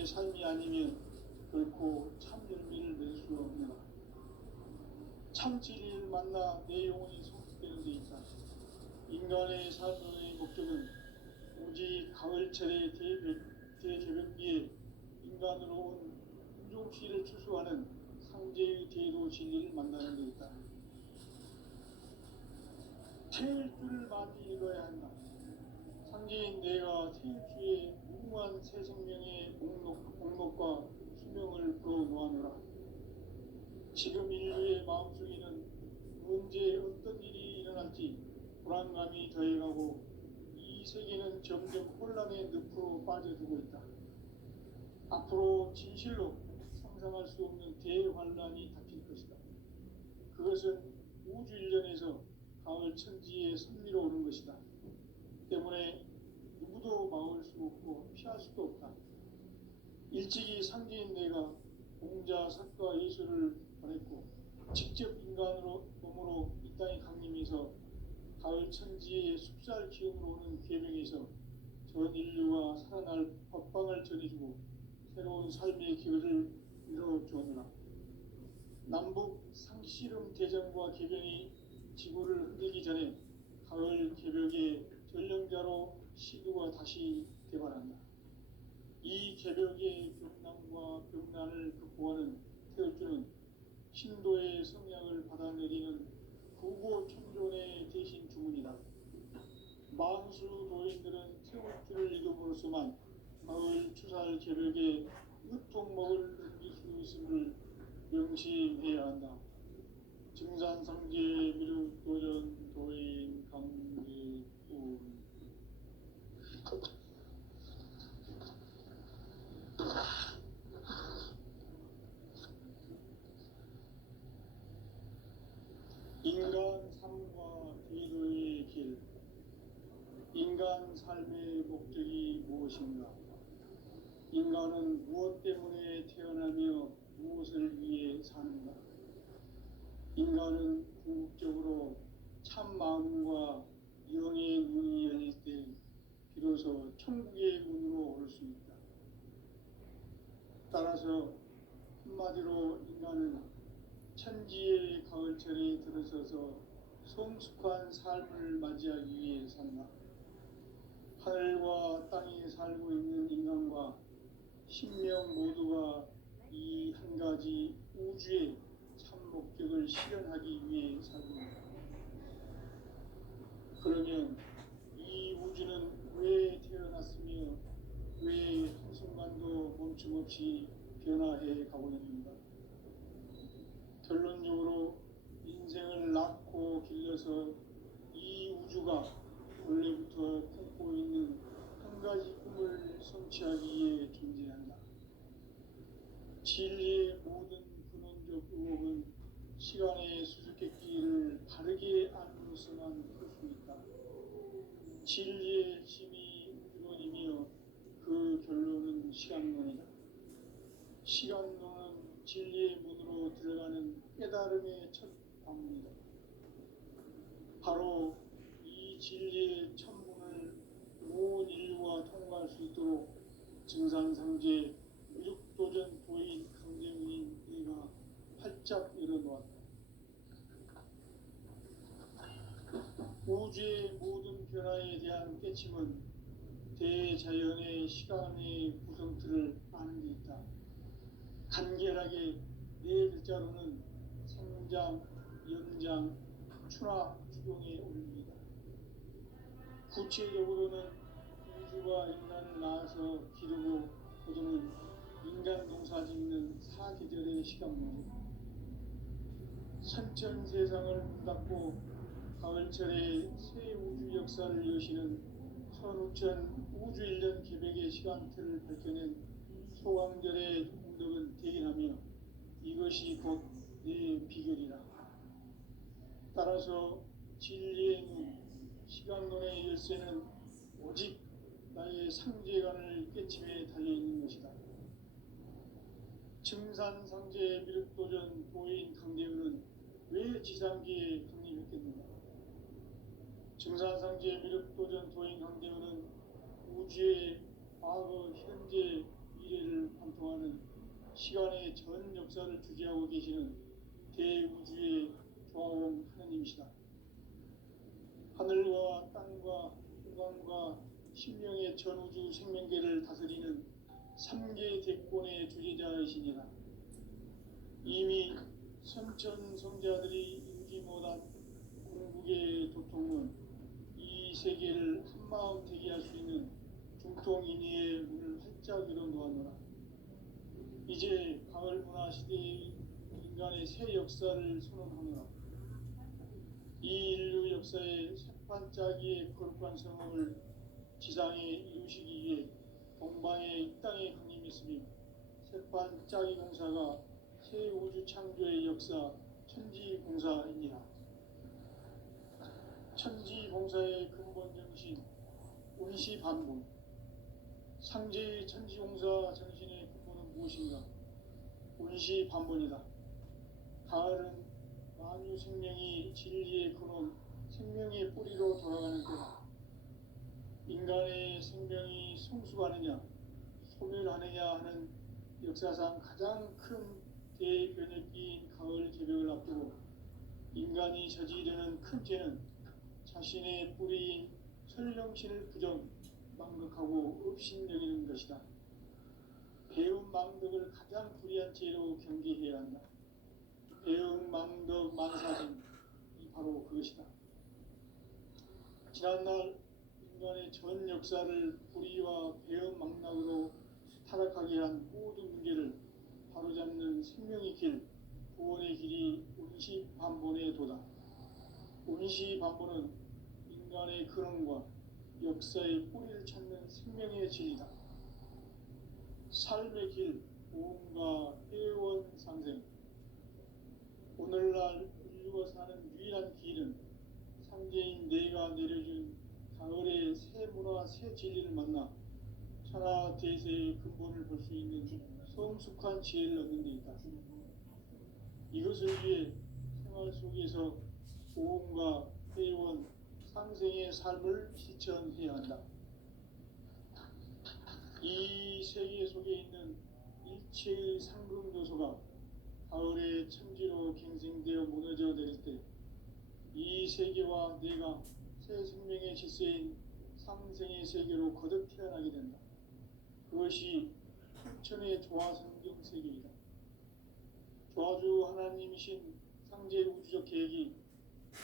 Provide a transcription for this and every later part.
인간의 삶이 아니면 결코 참 열매를 맺을 수 없느라. 참 진리를 만나 내 영혼이 성숙되는 데 있다. 인간의 삶의 목적은 오직 가을철의 대개벽기에 인간으로 온 인종시를 추수하는 상제의 대도 진리를 만나는 데 있다. 태일 줄을 많이 읽어야 한다. 상제인 내가 태일주의 무궁한 새 생명의 목록과 수명을 풀어놓아노라. 지금 인류의 마음속에는 언제 어떤 일이 일어날지 불안감이 더해가고 이 세계는 점점 혼란의 늪으로 빠져들고 있다. 앞으로 진실로 상상할 수 없는 대환란이 닥칠 것이다. 그것은 우주 일련에서 가을 천지의 섭리로 오는 것이다. 때문에 누구도 막을 수 없고 피할 수도 없다. 일찍이 상제인 내가 공자, 석가, 예수를 보냈고 직접 인간으로 몸으로 이 땅에 강림해서 가을 천지의 숲살 기운으로 오는 계명에서 전 인류가 살아날 법방을 전해주고 새로운 삶의 길을 이뤄주었노라. 남북 상씨름 대전과 개변이 지구를 흔들기 전에 가을 개벽의 전령자로 시두가 다시 개발한다. 이 개벽의 벽난과 벽난을 극복하는 태울주는 신도의 성향을 받아내리는 구고 천존의 대신 주문이다. 만수 도인들은 태울주를 읽음으로써만 가을 추살 개벽의 으통목을 느낄 수 있음을 명심해야 한다. 증산상제 미륵도전 도인 강제운 인간 삶과 기도의 길. 인간 삶의 목적이 무엇인가? 인간은 무엇 때문에 태어나며 무엇을 위해 사는가? 인간은 궁극적으로 참 마음과 영의 문이 열릴 때 비로소 천국의 문으로 오를 수 있다. 따라서 한마디로 인간은 천지의 가을철에 들어서서 성숙한 삶을 맞이하기 위해 산다. 하늘과 땅에 살고 있는 인간과 신명 모두가 이 한 가지 우주의 참 목적을 실현하기 위해 살고 있다. 그러면 이 우주는 왜 태어났으며 왜 한순간도 멈춤없이 변화해 가고 있는가? 결론적으로 인생을 낳고 길러서 이 우주가 원래부터 품고 있는 한 가지 꿈을 성취하기 위해 존재한다. 진리의 모든 근원적 의혹은 시간의 수수께끼를 바르게 알므로서만 풀 수 있다. 진리의 힘이 우주론이며 그 결론은 시간론이다. 시간론은 진리의 문으로 들어가는 깨달음의 첫 방문이다. 바로 이 진리의 천문을 온 인류가 통과할 수 있도록 증산상제 미륵도전 도인 강제문인 내가 활짝 열어놓았다. 우주의 모든 변화에 대한 깨침은 대자연의 시간의 구성틀을 아는 데 있다. 간결하게 네 글자로는 생장, 연장, 추나 추동의 원리이다. 구체적으로는 우주가 인간을 낳아서 기르고 거두는 인간 농사 짓는 사계절의 시간 문제. 선천 세상을 문닫고 가을철에 새 우주 역사를 여시는 선우천 우주 일년 개벽의 시간틀을 밝혀낸 소강절의 공덕은 대견하며 이것이 곧 내 비결이라. 따라서 진리의 문, 시간론의 열쇠는 오직 나의 상제관을 깨침에 달려있는 것이다. 증산상제 미륵도전 도인 강대우는 왜 지상기에 강림했겠는가? 증산상제 미륵도전 도인 강대우는 우주의 과거, 현재, 미래를 시간의 전 역사를 주재하고 계시는 대우주의 조화원 하느님이시다. 하늘과 땅과 공간과 신명의 전우주 생명계를 다스리는 삼계 대권의 주재자이시니라. 이미 선천성자들이 이루지 못한 궁극의 도통은 이 세계를 한마음 되게 할 수 있는 중통인의의 문을 활짝 열어놓았노라. 이제 가을 문화 시대의 인간의 새 역사를 선언하노라. 이 인류 역사의 새반짝이의 거룩한 성험을 지상에 이루시기 위해 동방의 이 땅에 강림했으며 새반짝이 공사가 새 우주 창조의 역사 천지공사이니라. 천지공사의 근본 정신 운시반본. 상제의 천지공사 정신의 근본은 무엇인가? 운시반본이다. 가을은 만유 생명이 진리의 근원, 생명의 뿌리로 돌아가는 때다. 인간의 생명이 성숙하느냐, 소멸하느냐 하는 역사상 가장 큰 대변혁기인 가을 개벽을 앞두고 인간이 저지르는 큰 죄는 자신의 뿌리인 설령신을 부정, 망극하고 업신여기는 것이다. 배움 망덕을 가장 불의한 죄로 경계해야 한다. 배움 망덕 만사진이 바로 그것이다. 지난날 인간의 전 역사를 불의와 배움 망락으로 타락하게 한 모든 문제를 바로잡는 생명의 길, 구원의 길이 운시반본의 도다. 운시반본은 인간의 근원과 역사의 뿌리를 찾는 생명의 진리다. 삶의 길, 보험과 회원 상생. 오늘날 인류가 사는 유일한 길은 상제인 내가 내려준 가을의 새 문화, 새 진리를 만나 천하 대세의 근본을 볼 수 있는 성숙한 지혜를 얻는 데 있다. 이것을 위해 생활 속에서 보험과 회원, 상생의 삶을 실천해야 한다. 이 세계 속에 있는 일체의 상금 요소가 가을의 천지로 갱생되어 무너져 내릴 때 이 세계와 내가 새 생명의 질서인 상생의 세계로 거듭 태어나게 된다. 그것이 후천의 조화성경 세계이다. 조화주 하나님이신 상제 우주적 계획이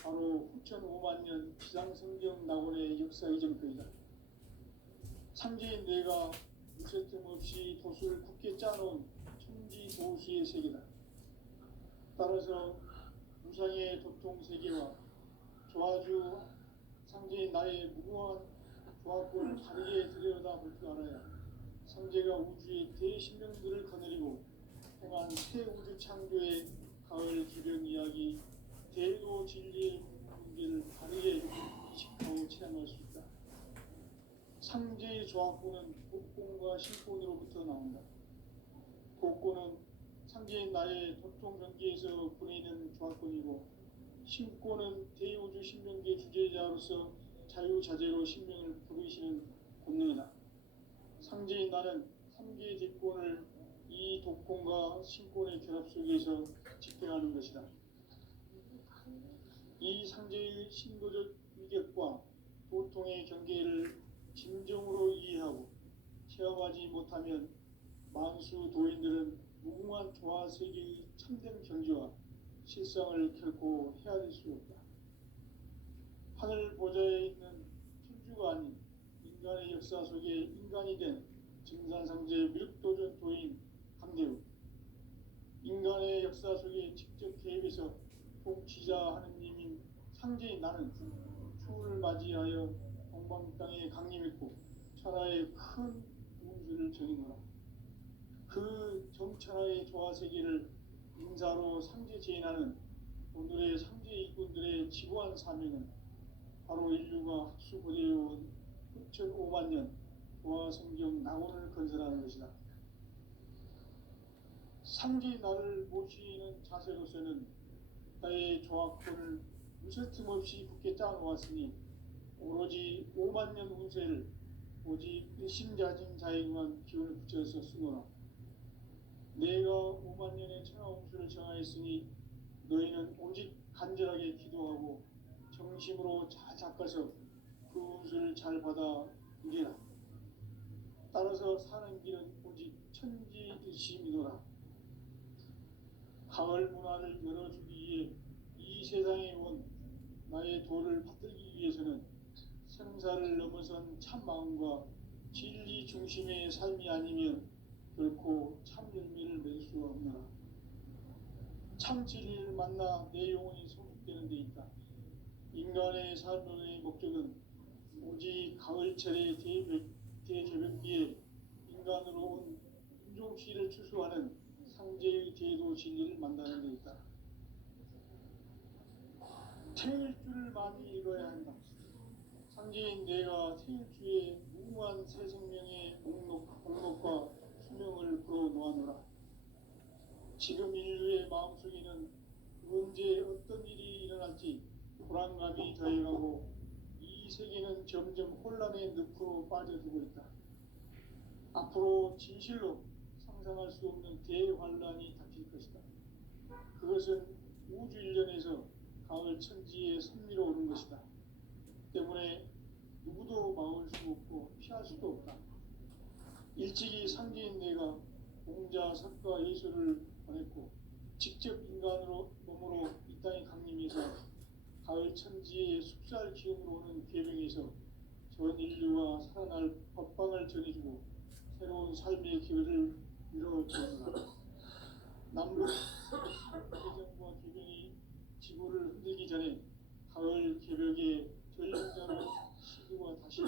바로 후천 5만년 지상성경 낙원의 역사 이전표이다. 상제인 내가 무쇠 틈 없이 도수를 굳게 짜놓은 천지 도수의 세계다. 따라서 무상의 도통 세계와 조화주 상제인 나의 무궁한 조화권을 다르게 들여다볼 줄 알아야 상제가 우주의 대신명들을 거느리고 행한 새 우주 창조의 가을 기병 이야기, 대도 진리의 문제를 다르게 인식하고 체험할 수 있다. 상제의 조화권은 독권과 신권으로부터 나온다. 독권은 상제인 나의 도통 경계에서 보내는 조화권이고, 신권은 대우주 신명계 주제자로서 자유자재로 신명을 부르시는 권능이다. 상제인 나는 3개의 대권을 이 독권과 신권의 결합 속에서 집행하는 것이다. 이 상제의 신도적 위격과 도통의 경계를 진정으로 이해하고 체험하지 못하면 만수 도인들은 무궁한 조화세계의 참된 경지와 실상을 결코 헤아릴 수 없다. 하늘 보좌에 있는 천주가 아닌 인간의 역사 속에 인간이 된 증산상제 밀도전 도인 강대우, 인간의 역사 속에 직접 개입해서 통치자 하느님인 상제인 나는 추후를 맞이하여 동방 땅에 강림했고 천하의 큰 우주를 정의노라. 그 정천하의 조화세계를 인사로 상제 제인하는 오늘의 상제 일꾼들의 지고한 사명은 바로 인류가 학수고대해온 6,500만 조화성경 낙원을 건설하는 것이다. 상제 나를 모시는 자세로서는 나의 조화권을 무쇠 틈 없이 굳게 짜놓았으니 오로지 5만년 운세를 오직 일심자진 자에게만 기운을 붙여서 쓰노라. 내가 5만 년의 천하홍수를 정하였으니 너희는 오직 간절하게 기도하고 정심으로 잘 닦아서 그 운수를 잘 받아 누리라. 따라서 사는 길은 오직 천지일심이노라. 가을 문화를 열어주기 위해 이 세상에 온 나의 도를 받들기 위해서는 생사를 넘어선 참마음과 진리 중심의 삶이 아니면 결코 참 열매를 맺을 수가 없노라. 참 진리를 만나 내 영혼이 성숙되는 데 있다. 인간의 삶의 목적은 오직 가을철의 대저변기에 인간으로 온 인종시를 추수하는 상제의 제도 진리를 만나는 데 있다. 태일주를 많이 읽어야 한다. 상제인 내가 태일주의 무궁한 새 생명의 목록과 수명을 풀어놓아노라. 지금 인류의 마음속에는 언제 어떤 일이 일어날지 불안감이 더해가고 이 세계는 점점 혼란의 늪으로 빠져들고 있다. 앞으로 진실로 상상할 수 없는 대환란이 닥칠 것이다. 그것은 우주 일련에서 가을 천지에 선미로 오는 것이다. 때문에 누구도 막을 수 없고 피할 수도 없다. 일찍이 상제인 내가 공자, 석가, 예수를 보냈고 직접 인간으로 몸으로 이 땅에 강림해서 가을 천지의 숙살 기운으로 오는 계명에서 전 인류와 살아날 법방을 전해주고 새로운 삶의 기회를 이뤄주었노라. 남북 개정과 개명이 지구를 흔들기 전에 가을 개벽의 전륜자로 시구가 다시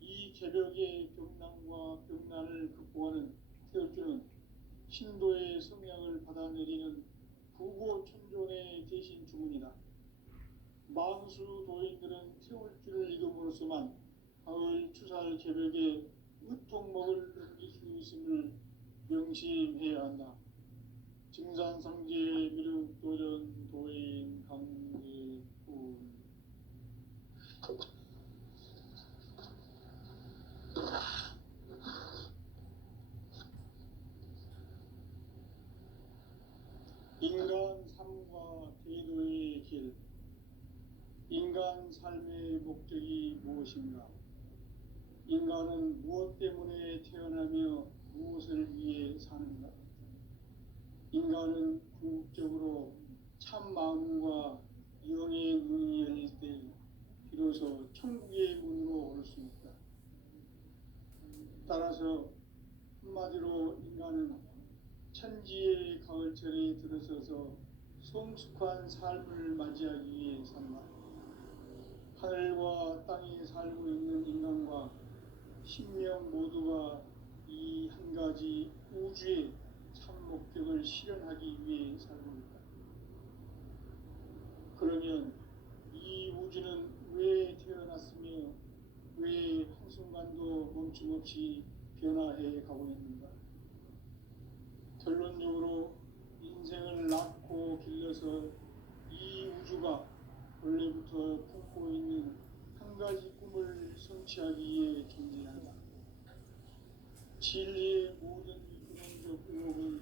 이 개벽의 병난과 병난을 극복하는 태울주는 신도의 성향을 받아내리는 부고천존의 대신 주문이다. 만수 도인들은 태울주를 읽음으로써만 가을 추살 개벽에 으통목을 넘길 수 있음을 명심해야 한다. 증산상제 미륵도전 도인 강제훈. 인간 삶과 대도의 길. 인간 삶의 목적이 무엇인가? 인간은 무엇 때문에 태어나며 무엇을 위해 사는가? 인간은 궁극적으로 참 마음과 영의 문이 열릴 때 비로소 천국의 문으로 올 수 있다. 따라서 한마디로 인간은 천지의 가을철에 들어서서 성숙한 삶을 맞이하기 위해 산다. 하늘과 땅에 살고 있는 인간과 신명 모두가 이 한 가지 우주의 참 목적을 실현하기 위해 살고 있다. 그러면 이 우주는 왜 태어났으며 왜 한순간도 멈춤없이 변화해 가고 있는가? 결론적으로 인생을 낳고 길러서 이 우주가 원래부터 품고 있는 한 가지 꿈을 성취하기 위해 존재한다. 진리의 모든 근원적 의혹은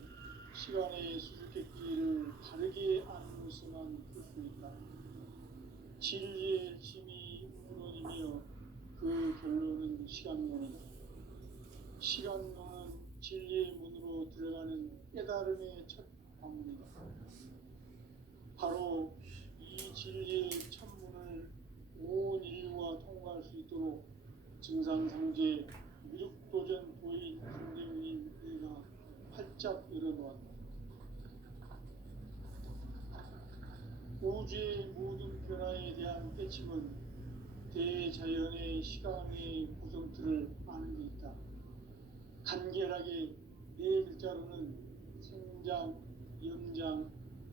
시간의 수수께끼를 바르게 안으로서만 풀 수 있다. 진리의 힘이 근원이며 그 결론은 시간론이다. 시간론은 진리의 문으로 들어가는 깨달음의 첫 방문이다. 바로 이 진리의 천문을 온 인류가 통과할 수 있도록 증상상제 미륵도전 도인 강제훈인 그가 활짝 열어놓았다. 우주의 모든 변화에 대한 깨침은 대자연의 시간의 구성틀을 아는 데 있다. 간결하게 네 글자로는 생장, 염장,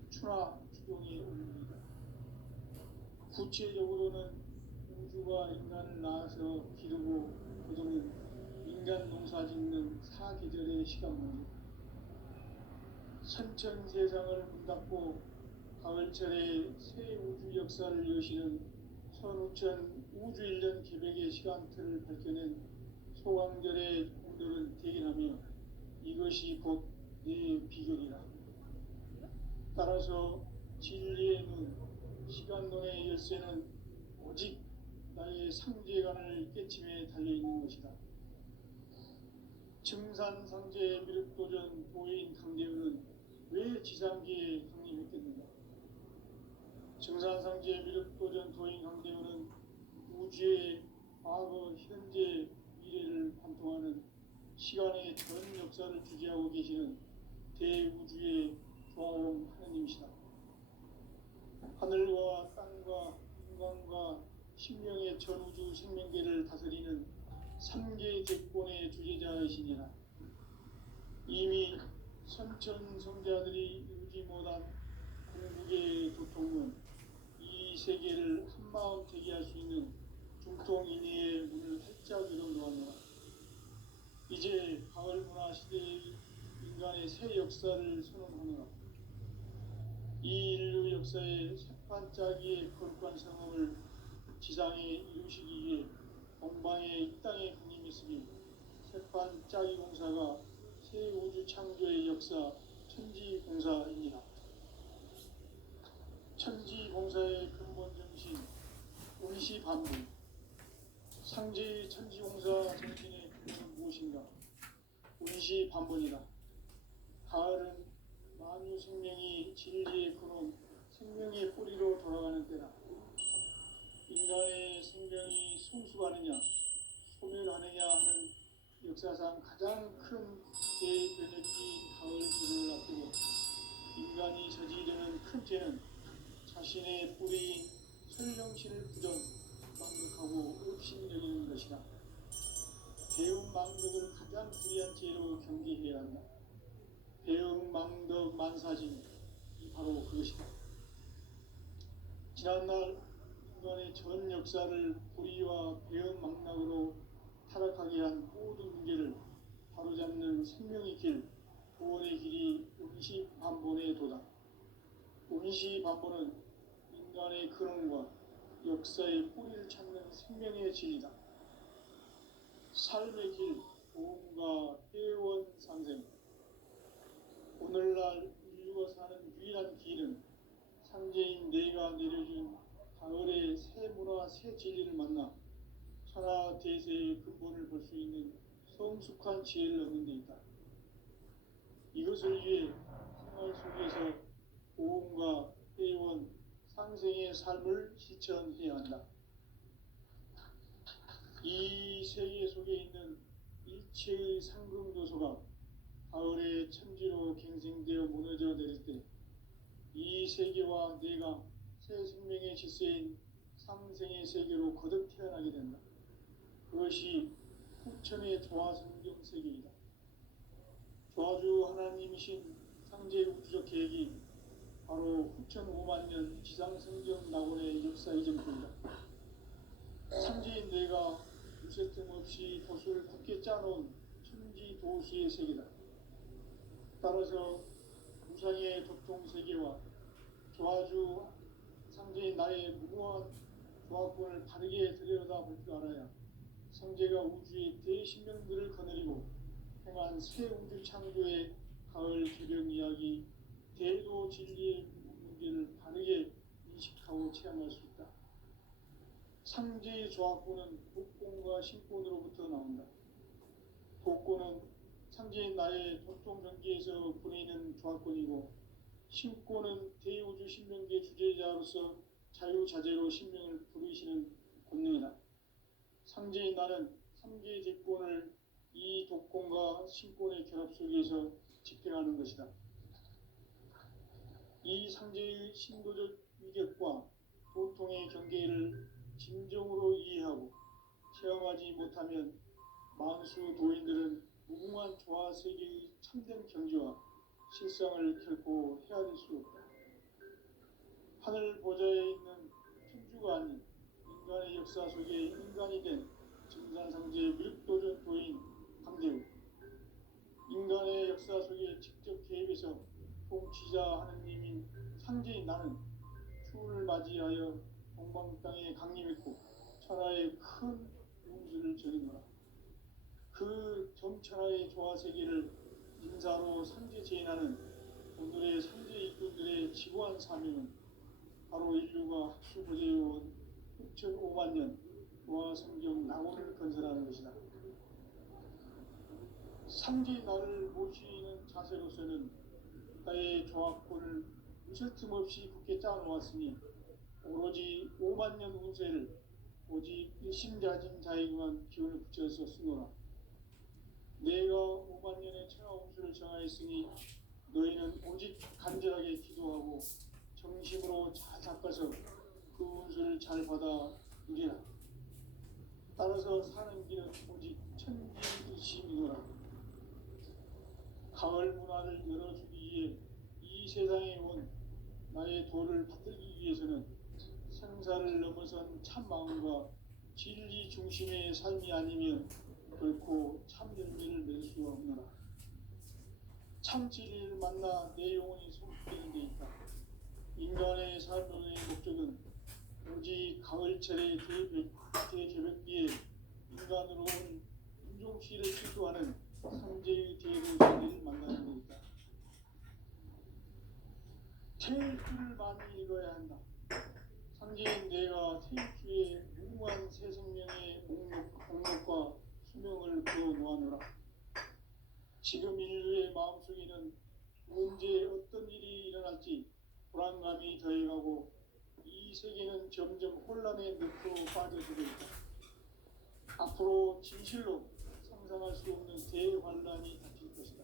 추나, 추동의 원리이다. 구체적으로는 우주가 인간을 낳아서 기르고 거두는 인간 농사 짓는 사계절의 시간문이다. 선천 세상을 문닫고 가을철에 새 우주 역사를 여시는 선우천 우주일년 개벽의 시간틀을 밝혀낸 소강절의 공덕을 대견하며 이것이 증산상제 미륵도전 도인 강대우는 왜 지상기에 강림했겠는가? 증산상제 미륵도전 도인 강대우는 우주의 과거, 현재, 미래를 관통하는 시간의 전 역사를 주재하고 계시는 대우주의 조화원 하느님이시다. 하늘과 땅과 인간과 신명의 전우주 생명계를 다스리는 삼계 제권의 주재자이시니라. 이미 선천성자들이 이루지 못한 궁극의 도통은 이 세계를 한마음 되게 할 수 있는 중통인의의 문을 활짝 열어놓았노라. 이제 가을 문화 시대의 인간의 새 역사를 선언하노라. 이 인류 역사의 새반짝이의 거룩한 성험을 지상에 이루시기 위해 동방의 이 땅에 강림했으니 새반짝이 공사가 새 우주 창조의 역사 천지공사입니다. 천지공사의 근본 정신 운시반분. 상제의 천지공사 정신의 근본은 무엇인가? 운시반분이다. 가을은 만유 생명이 진리의 근원, 생명의 뿌리로 돌아가는 때다. 인간의 생명이 성숙하느냐, 소멸하느냐 하는 역사상 가장 큰 대변혁기인 가을 불을 앞두고 인간이 저지르는 큰 죄는 자신의 뿌리인 설령신을 부정, 망극하고 업신여기는 것이다. 배움 망덕을 가장 불의한 죄로 경계해야 한다. 배움 망덕 만사징이 바로 그것이다. 지난날 인간의 전 역사를 불의와 배움 망락으로 타락하게 한 모든 문제를 바로잡는 생명의 길, 구원의 길이 운시반본의 도다. 운시반본은 인간의 근원과 역사의 뿌리를 찾는 생명의 진리다. 삶의 길, 도움과 회원 상생. 오늘날 인류가 사는 유일한 길은 상제인 내가 내려준 가을의 새 문화, 새 진리를 만나 천하 대세의 근본을 볼 수 있는 성숙한 지혜를 얻는 데 있다. 이것을 위해 생활 속에서 보험과 회원, 상생의 삶을 실천해야 한다. 이 세계 속에 있는 일체의 상금도소가 가을의 천지로 갱생되어 무너져 내릴 때 이 세계와 내가 새 생명의 질서인 상생의 세계로 거듭 태어나게 된다. 그것이 후천의 조화성경 세계이다. 조화주 하나님이신 상제 우주적 계획이 바로 후천 5만 년 지상성경 낙원의 역사 이전표이다. 상제인 내가 유세 틈 없이 도수를 굳게 짜놓은 천지 도수의 세계다. 따라서 무상의 도통 세계와 조화주 상제인 나의 무궁한 조화권을 바르게 들여다볼 줄 알아야 상제가 우주의 대신명들을 거느리고 행한 새 우주 창조의 가을 개명 이야기, 대도 진리의 문제를 바르게 인식하고 체험할 수 있다. 상제의 조화권은 독권과 신권으로부터 나온다. 독권은 상제인 나의 도통 경계에서 보내는 조화권이고, 신권은 대우주 신명계 주제자로서 자유자재로 신명을 부르시는 권능이다. 상제인 나는 삼계 제권을 이 독권과 신권의 결합 속에서 집행하는 것이다. 이 상제의 신도적 위격과 도통의 경계를 진정으로 이해하고 체험하지 못하면 만수 도인들은 무궁한 조화 세계의 참된 경지와 실상을 결코 헤아릴 수 없다. 하늘 보좌에 있는 천주가 아닌 인간의 역사 속에 인간이 된 증산상제 미륵도전 도인 강대우. 인간의 역사 속에 직접 개입해서 통치자 하느님인 상제인 나는 추운을 맞이하여 동방 땅에 강림했고 천하의 큰 용수를 전이노라. 그 정천하의 조화 세계를 인사로 상제 제인하는 오늘의 상제 일꾼들의 지고한 사명은 바로 인류가 학수고대해온 후천 5만 년 조화 성경 낙원을 건설하는 것이다. 상지 나를 모시는 자세로서는 나의 조합권을 무슨 틈없이 굳게 짜놓았으니 오로지 5만 년 운세를 오직 일심자진 자에게만 기운을 붙여서 쓰노라. 내가 5만 년의 천하 운수를 정하였으니 너희는 오직 간절하게 기도하고 정심으로 잘 닦아서 그 운수를 잘 받아 누리라. 따라서 사는 길은 오직 천지일심이노라. 가을 문화를 열어주기 위해 이 세상에 온 나의 도를 받들기 위해서는 생사를 넘어선 참 마음과 진리 중심의 삶이 아니면 결코 참 열매를 맺을 수가 없노라. 참 진리를 만나 내 영혼이 소멸되는 데 있다. 인간의 삶의 목적은 오직 가을철의 대개벽비에 인간으로 온 인종씨를 필두하는 상제의 대도자를 만나는 데 있다. 태일주를 많이 읽어야 한다. 상제인 내가 태일주의 무궁한 새 생명의 목록과 수명을 그어 놓아노라. 지금 인류의 마음속에는 언제 어떤 일이 일어날지 불안감이 더해가고 이 세계는 점점 혼란의 늪으로 빠져들고 있다. 앞으로 진실로 상상할 수 없는 대환란이 닥칠 것이다.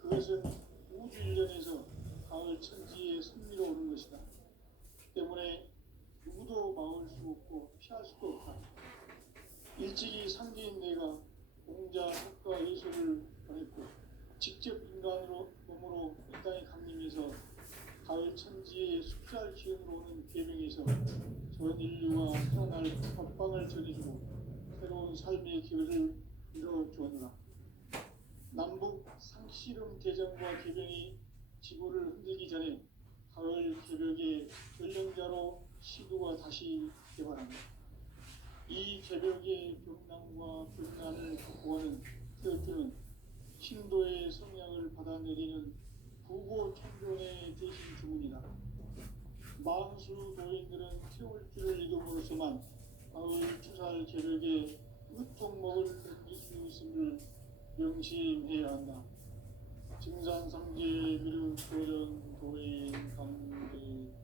그것은 우주 일련에서 가을 천지의 승리로 오는 것이다. 때문에 누구도 막을 수 없고 피할 수도 없다. 일찍이 상제인 내가 공자, 석가, 예수를 보냈고 직접 인간으로 몸으로 이 땅에 강림해서 가을 천지의 숫살 기운으로 오는 계명에서 전 인류가 살아날 법방을 전해주고 새로운 삶의 기회를 이뤄주었노라. 남북 상씨름 대전과 개병이 지구를 흔들기 전에 가을 개벽의 전령자로 시도가 다시 개발한다. 이 개벽의 벽난과 벽난을 극복하는 태엽주는 신도의 성향을 받아내리는 부고 천존의 대신 주문이다. 만수 도인들은 태울주를 이름으로서만 가을 추살 개벽의 으통목을 넘길 수 있음을 명심해야 한다. 증산상제 미륵 도전 도인 강대군.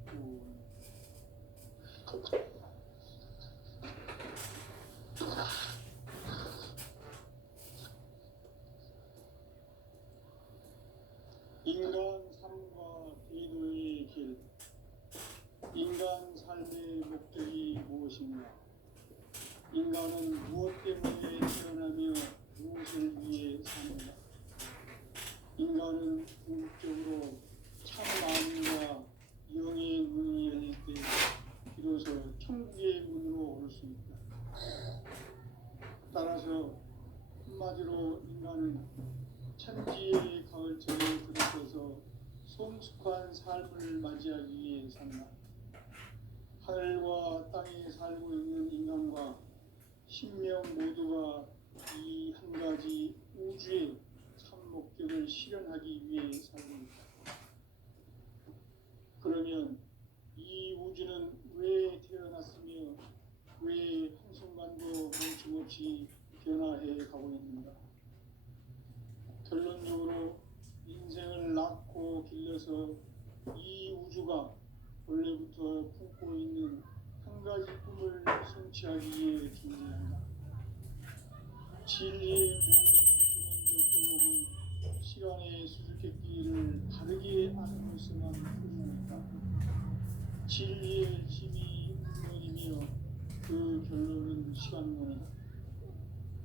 인간 삶과 대도의 길. 인간 삶의 목적이 무엇인가? 인간은 무엇 때문에 태어나며 무엇을 위해 사는가? 인간은 궁극적으로 참 마음과 영의 문이 열릴 때 비로소 천국의 문으로 오를 수 있다. 따라서 한마디로 인간은 천지의 가을철에 들어서서 성숙한 삶을 맞이하기 위해 산다. 하늘과 땅에 살고 있는 인간과 신명 모두가 이 한 가지 우주의 참 목적을 실현하기 위해 살고 있다. 그러면 이 우주는 왜 태어났으며 왜 한순간도 멈춤없이 변화해 가고 있는가? 결론적으로 인생을 낳고 길러서 이 우주가 원래부터 품고 있는 한 가지 꿈을 성취하기 위해 존재한다. 진리의 모든 근원적 의혹은 시간의 수수께끼를 다르게 아는 것에만 소중했다. 진리의 힘이 근원이며 그 결론은 시간론이다.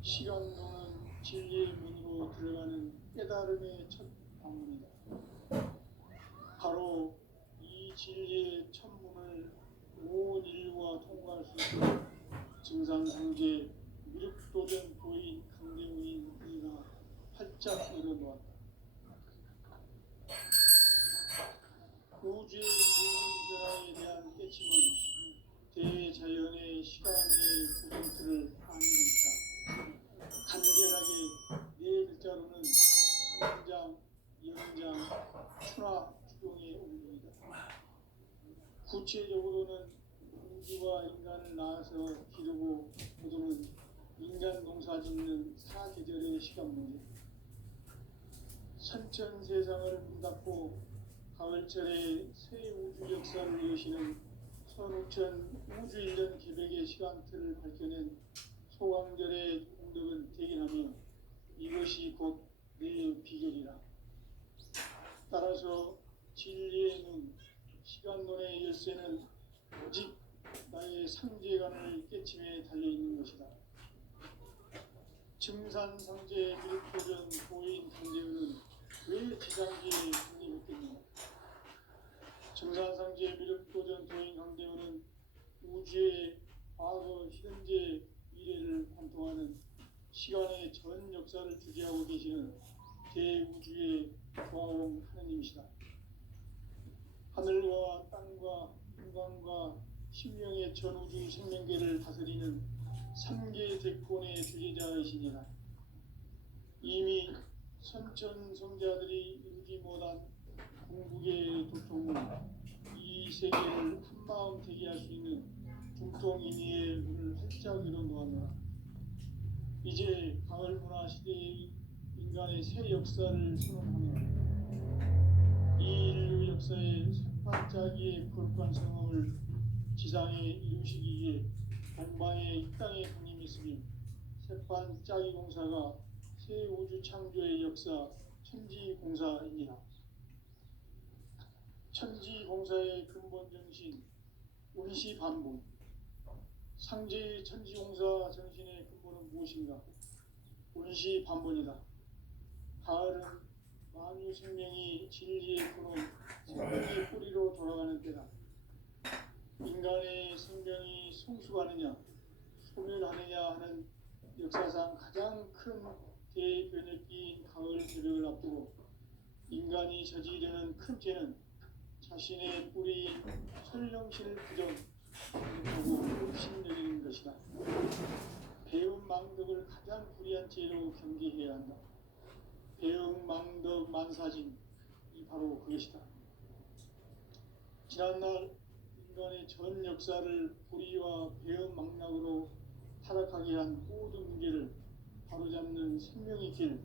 시간론은 진리의 문으로 들어가는 깨달음의 첫 방문이다. 바로 이 진리의 천문을 온 인류가 통과할 수 있도록 증산상제 미륵도전 도인 강대훈인 이가 활짝 열어놓았다. 우주의 모든 변화에 대한 깨침은 대자연의 시간의 구성틀을 아는 것이다. 간결하게 네 글자로는 성장, 영장, 추나, 추동의 운명이다. 구체적으로는 우주가 인간을 낳아서 기르고 거두는 인간 농사 짓는 사계절의 시간 문제, 선천 세상을 문닫고 가을철에 새 우주 역사를 여시는 선우천 우주일전 기백의 시간틀을 밝혀낸 소강절의 공덕은 대견하며 이것이 곧 내 비결이라. 따라서 진리의 눈, 시간론의 열쇠는 오직 나의 상제관을 깨침에 달려있는 것이다. 증산상제 미륵도전 도인 강제우는 왜 지상계에 국립했겠느냐. 증산상제 미륵도전 도인 강제우는 우주의 과거, 현재, 미래를 관통하는 시간의 전 역사를 주재하고 계시는 대우주의 조화원 하느님이시다. 하늘과 땅과 인간과 신명의 전우주 생명계를 다스리는 삼계 대권의 주제자이시니라. 이미 선천성자들이 이루지 못한 궁극의 도통을 이 세계를 한마음 되게 할 수 있는 중통인의의 문을 활짝 열어놓았노라. 이제 가을 문화 시대의 인간의 새 역사를 선언하노라. 이 인류 역사의 새반짝이의 거룩한 성험을 지상에 이루시기 위해 동방의 이 땅에 군림했으며 새반짝이 공사가 새 우주 창조의 역사 천지공사이니라. 천지공사의 근본 정신 운시반본. 상제의 천지공사 정신의 근본은 무엇인가? 운시반본이다. 가을은 만유 생명이 진리의 근원, 생명의 뿌리로 돌아가는 때다. 인간의 생명이 성숙하느냐, 소멸하느냐 하는 역사상 가장 큰 대변혁기인 가을 개벽을 앞두고 인간이 저지르는 큰 죄는 자신의 뿌리인 설령신을 부정하고 흡신여기는 것이다. 배움 망덕을 가장 불의한 죄로 경계해야 한다. 배움 망덕 만사진이 바로 그것이다. 지난날 인간의 전 역사를 불의와 배움 망락으로 타락하게 한 모든 문제를 바로잡는 생명의 길,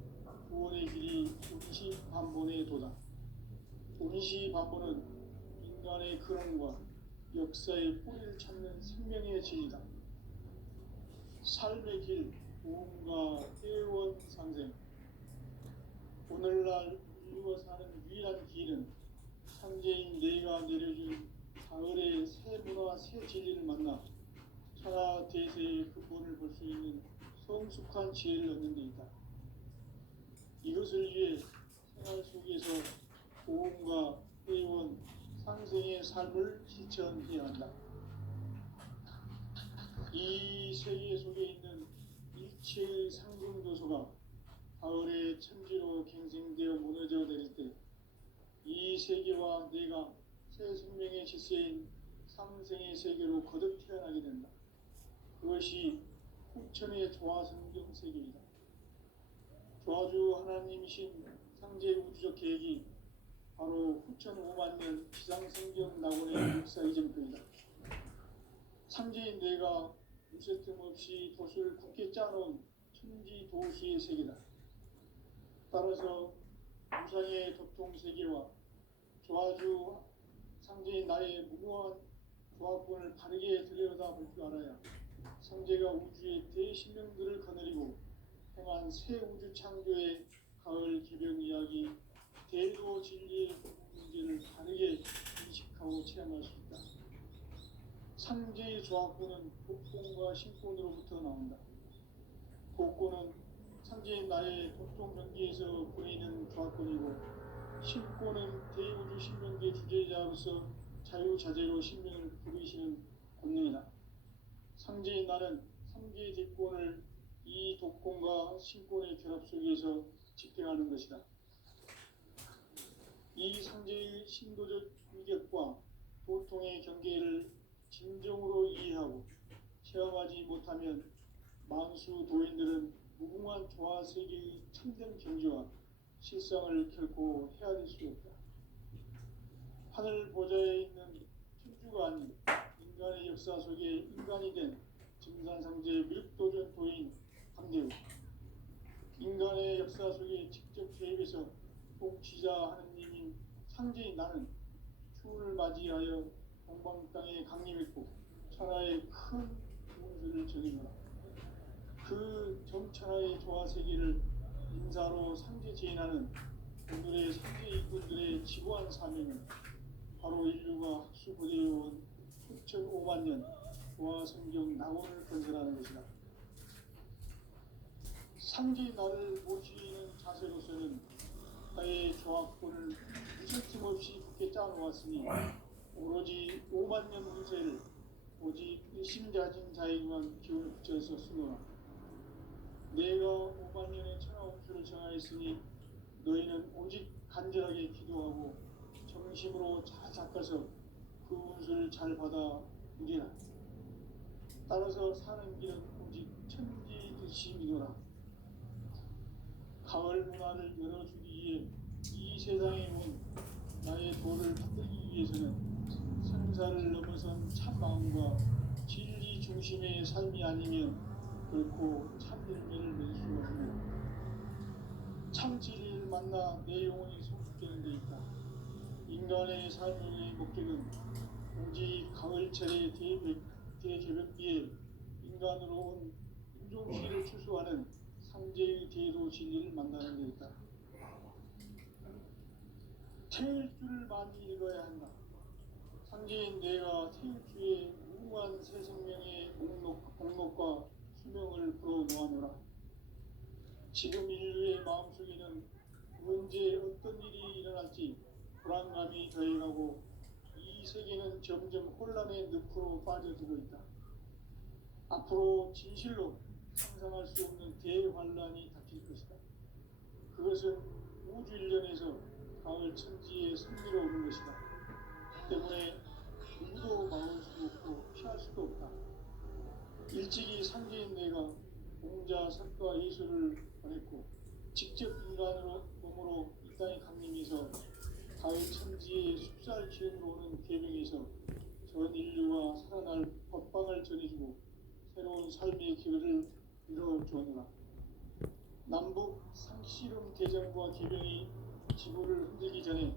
구원의 길이 운시반본의 도다. 운시반본은 인간의 근원과 역사의 뿌리를 찾는 생명의 진이다. 삶의 길, 무언가 회원 상생. 오늘날 인류가 사는 유일한 길은 상제인 내가 내려준 가을의 새 문화, 새 진리를 만나 천하 대세의 근본을 볼 수 있는 성숙한 지혜를 얻는 데 있다. 이것을 위해 생활 속에서 보험과 회원, 상생의 삶을 실천해야 한다. 이 세계 속에 있는 일체의 상승도소가 가을의 천지로 갱생되어 무너져 내릴 때 이 세계와 내가 새 생명의 질서인 상생의 세계로 거듭 태어나게 된다. 그것이 후천의 조화성경 세계이다. 조화주 하나님이신 상제 우주적 계획이 바로 후천 5만 년 지상성경 낙원의 역사 이전편이다. 상제인 뇌가 무쇠틈 없이 도수를 굳게 짜놓은 천지 도수의 세계다. 따라서 우상의 도통 세계와 조화주 상제인 나의 무고한 조화권을 바르게 들여다볼 줄 알아야 상제가 우주의 대신령들을 거느리고 행한 새 우주 창조의 가을 개벽 이야기, 대도 진리의 문제를 바르게 인식하고 체험할 수 있다. 상제의 조화권은 복권과 신권으로부터 나온다. 복권은 상제인 나의 도통 경계에서 보이는 조화권이고, 신권은 대우주 신명계 주제자로서 자유자재로 신명을 부르시는 권능이다. 상제인 나는 3개의 대권을 이 독권과 신권의 결합 속에서 집행하는 것이다. 이 상제의 신도적 위격과 도통의 경계를 진정으로 이해하고 체험하지 못하면 만수 도인들은 무궁한 조화 세계의 참된 경지와 실상을 결코 헤아릴 수 없다. 하늘 보좌에 있는 천주가 아닌 인간의 역사 속에 인간이 된 증산상제 미륵도전 도인 강대우, 인간의 역사 속에 직접 개입해서 통치자 하느님인 상제인 나는 추운을 맞이하여 동방 땅에 강림했고 천하의 큰 운수를 전이노라. 그 정천하의 조화세계를 인사로 상제 제인하는 오늘의 상제 일꾼들의 지고한 사명은 바로 인류가 학수부대해온 6,500만 년 조화성경 낙원을 건설하는 것이다. 상제의 나를 모시는 자세로서는 나의 조합권을 무슨 없이 굳게 짜놓았으니 오로지 5만 년 운세를 오직 일심자진 자에게만 기운을 붙여서 쓰노라. 내가 5만 년의 천하 운수를 정하였으니 너희는 오직 간절하게 기도하고 정심으로 잘 닦아서 그 운수를 잘 받아 누리라. 따라서 사는 길은 오직 천지 듯이 믿어라. 가을 문화를 열어주기 위해 이 세상에 온 나의 도를 받들기 위해서는 생사를 넘어선 참 마음과 진리 중심의 삶이 아니면 결코 참 열매를 맺을 수 없는 참 진리를 만나 내 영혼이 성숙되는 데 있다. 인간의 삶의 목적은 오직 가을철의 대개벽기에 인간으로 온 인종시를 추수하는 상제의 대도 진리를 만나는 데 있다. 태일주를 많이 읽어야 한다. 상제인 내가 태일주의 무궁한 새 생명의 목록과 수명을 불어놓아노라. 지금 인류의 마음속에는 언제 어떤 일이 일어날지 불안감이 더해가고 이 세계는 점점 혼란의 늪으로 빠져들고 있다. 앞으로 진실로 상상할 수 없는 대환란이 닥칠 것이다. 그것은 우주 일련에서 가을 천지의 승리로 오는 것이다. 때문에 누구도 막을 수도 없고 피할 수도 없다. 일찍이 상제인 내가 공자, 석가, 예수를 보냈고 직접 인간으로 몸으로 이 땅에 강림해서 가을 천지의 숲살 기운으로 오는 계명에서 전 인류가 살아날 법방을 전해주고 새로운 삶의 기회를 이뤄주었노라. 남북 상씨름 대전과 계병이 지구를 흔들기 전에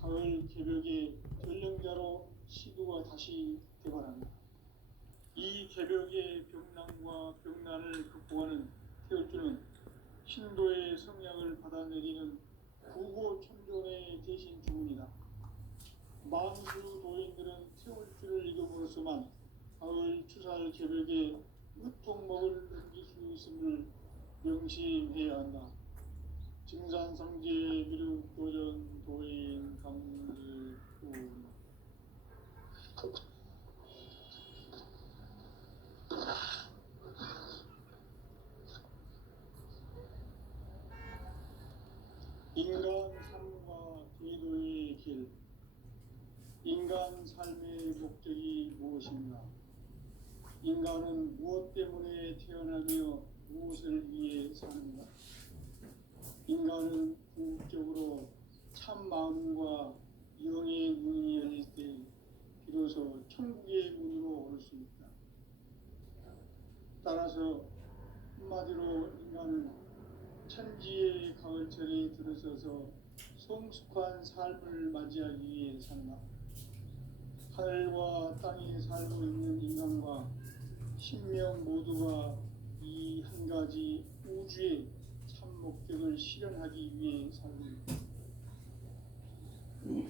가을 개벽의 전령자로 시도가 다시 개발합니다. 이 개벽의 병난과 병난을 극복하는 태울주는 신도의 성약을 받아내리는 구고 천존의 대신 주문이다. 만수 도인들은 태울주를 읽음으로써만 가을 추살 개벽의 으통목을 넘길 수 있음을 명심해야 한다. 증산상제 미륵 도전 도인 강일군. 인간 삶과 제도의 길. 인간 삶의 목적이 무엇인가? 인간은 무엇 때문에 태어나며 무엇을 위해 사는가? 인간은 궁극적으로 참 마음과 영의 문이 열릴 때 비로소 천국의 문으로 올 수 있다. 따라서 한마디로 인간은 천지의 가을철에 들어서서 성숙한 삶을 맞이하기 위해 산다. 하늘과 땅에 살고 있는 인간과 신명 모두가 이 한 가지 우주의 참 목적을 실현하기 위해 살고 있다.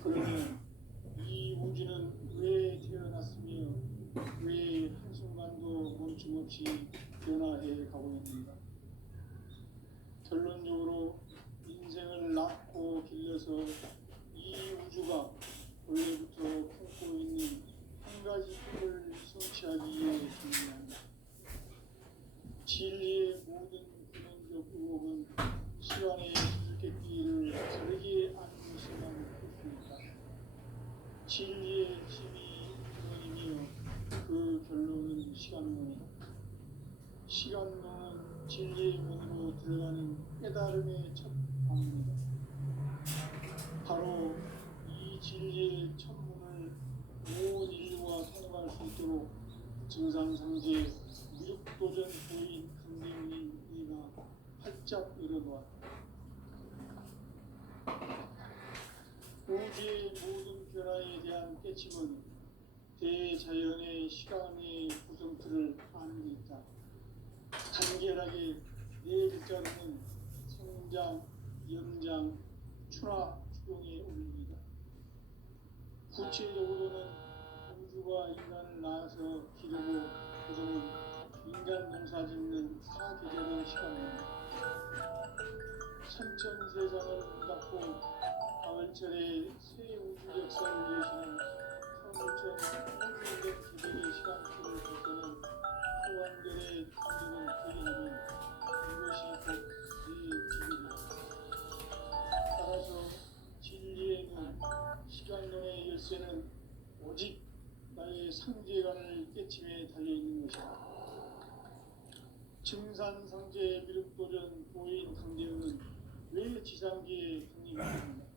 그러면 이 우주는 왜 태어났으며 왜 한순간도 멈춤없이 변화해 가고 있는가? 결론적으로 인생을 낳고 길러서 이 우주가 원래부터 품고 있는 한 가지 꿈을 성취하기 위해 준비한다. 진리의 모든 근원적 의혹은 시간의 수수께끼를 다르게 아는 것만 풀 수 있다. 진리의 힘이 근원이며 그 결론은 시간론이다. 시간론은 진리의 문으로 들어가는 깨달음의 첫 방문이다. 바로 이 진리의 첫 문을 온 인류가 통과할 수 있도록 증산상제 미륵도전 도인 강대문인 이가 활짝 열어놓았다. 우주의 모든 변화에 대한 깨침은 대자연의 시간의 구성틀을 아는 데 있다. 간결하게 네 글자로는 생장, 연장, 추나 추동에 올립니다. 구체적으로는 우주가 인간을 낳아서 기르고 그동은 인간 농사 짓는 사계절의 시간입니다. 천천세상을 닫고 가을철에 새 우주 역사를 여시는 서울천 우주적 기백의 시간표를 볼 때는 소환결의 감정을 드리는 이것이 곧 내 기백이다. 따라서 진리의 눈, 시간론의 열쇠는 오직 나의 상제관을 깨침에 달려있는 것이다. 증산상제 미륵도전 보인 강대우는 왜 지상기에 강림했습니까?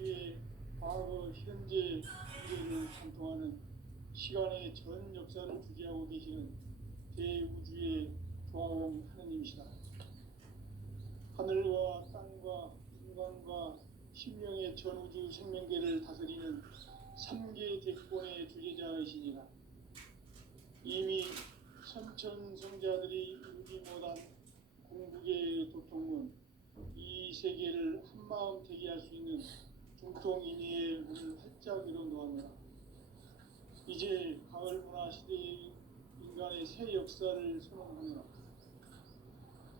우주의 과거, 현재, 미래를 관통하는 시간의 전 역사를 주재하고 계시는 대우주의 조화원 하느님이시다. 하늘과 땅과 인간과 신명의 전우주 생명계를 다스리는 3계 대권의 주제자이시니라. 이미 선천성자들이 이루지 못한 궁극의 도통문, 이 세계를 한마음 되게 할 수 있는 중통인의의 문을 활짝 열어놓았노라. 이제 가을 문화 시대의 인간의 새 역사를 선언하노라.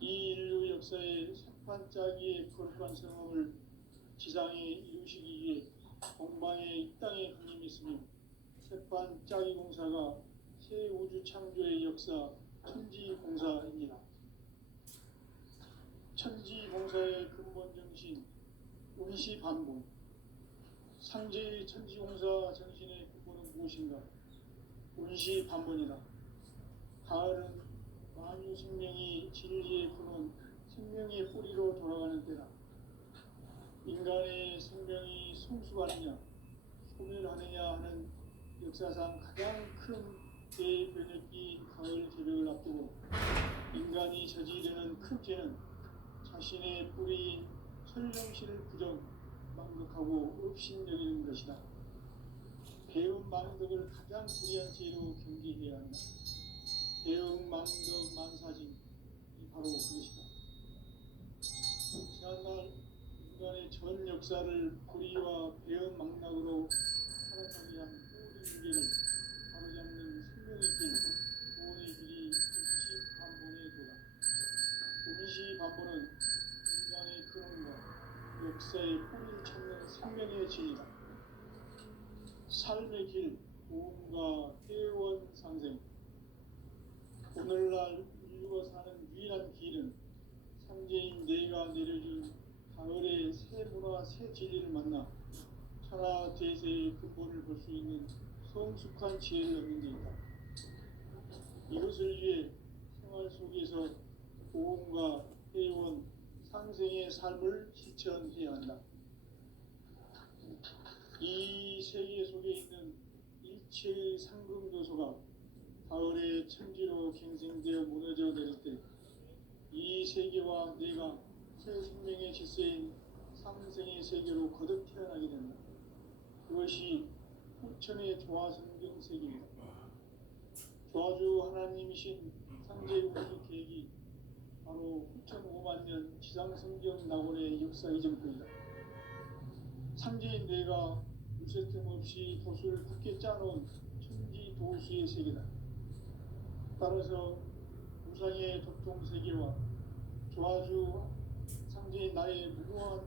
이 인류 역사의 새판짜기의 거룩한 성험을 지상에 이루시기 위해 동방의 이 땅에 강림했으며 새판짜기 공사가 새 우주 창조의 역사 천지공사입니다. 천지공사의 근본 정신 운시반본. 상제의 천지공사 정신의 근본은 무엇인가? 운시반본이다. 가을은 만유 생명이 진리의 근원, 생명의 뿌리로 돌아가는 때다. 인간의 생명이 성숙하느냐, 소멸하느냐 하는 역사상 가장 큰 대변혁기인 가을 개벽을 앞두고 인간이 저지르는 큰 죄는 자신의 뿌리인 설령실을 부정, 망극하고 업신여기는 것이다. 배움 망덕을 가장 불의한 죄로 경계해야 한다. 배움 망덕 만사진, 바로 그것이다. 지난날 인간의 전 역사를 불의와 배움 망락으로 타락하게 한 모든 유괴를 바로잡는 생명의 길, 구원의 길이 운시반본의 도다. 운시반본은 인간의 근원과 역사의 뿌리를 찾는 생명의 진리다. 삶의 길, 고음과 회원 상생. 오늘날 인류가 사는 유일한 길은 상제인 내가 내려준 가을의 새 문화, 새 진리를 만나 천하 대세의 근본을 볼 수 있는 성숙한 지혜를 얻는 데 있다. 이것을 위해 생활 속에서 고음과 회원, 상생의 삶을 실천해야 한다. 이 세계 속에 있는 일체의 상금 요소가 가을의 천지로 갱생되어 무너져 내릴 때 이 세계와 내가 새 생명의 질서인 상생의 세계로 거듭 태어나게 된다. 그것이 후천의 조화성경 세계입니다. 조화주 하나님이신 상제 우주 계획이 바로 후천 5만 년 지상성경 낙원의 역사 이전부이다. 상제인 뇌가 물새틈 없이 도수를 굳게 짜놓은 천지 도수의 세계다. 따라서 우상의 도통 세계와 조화주 상제인 나의 무모한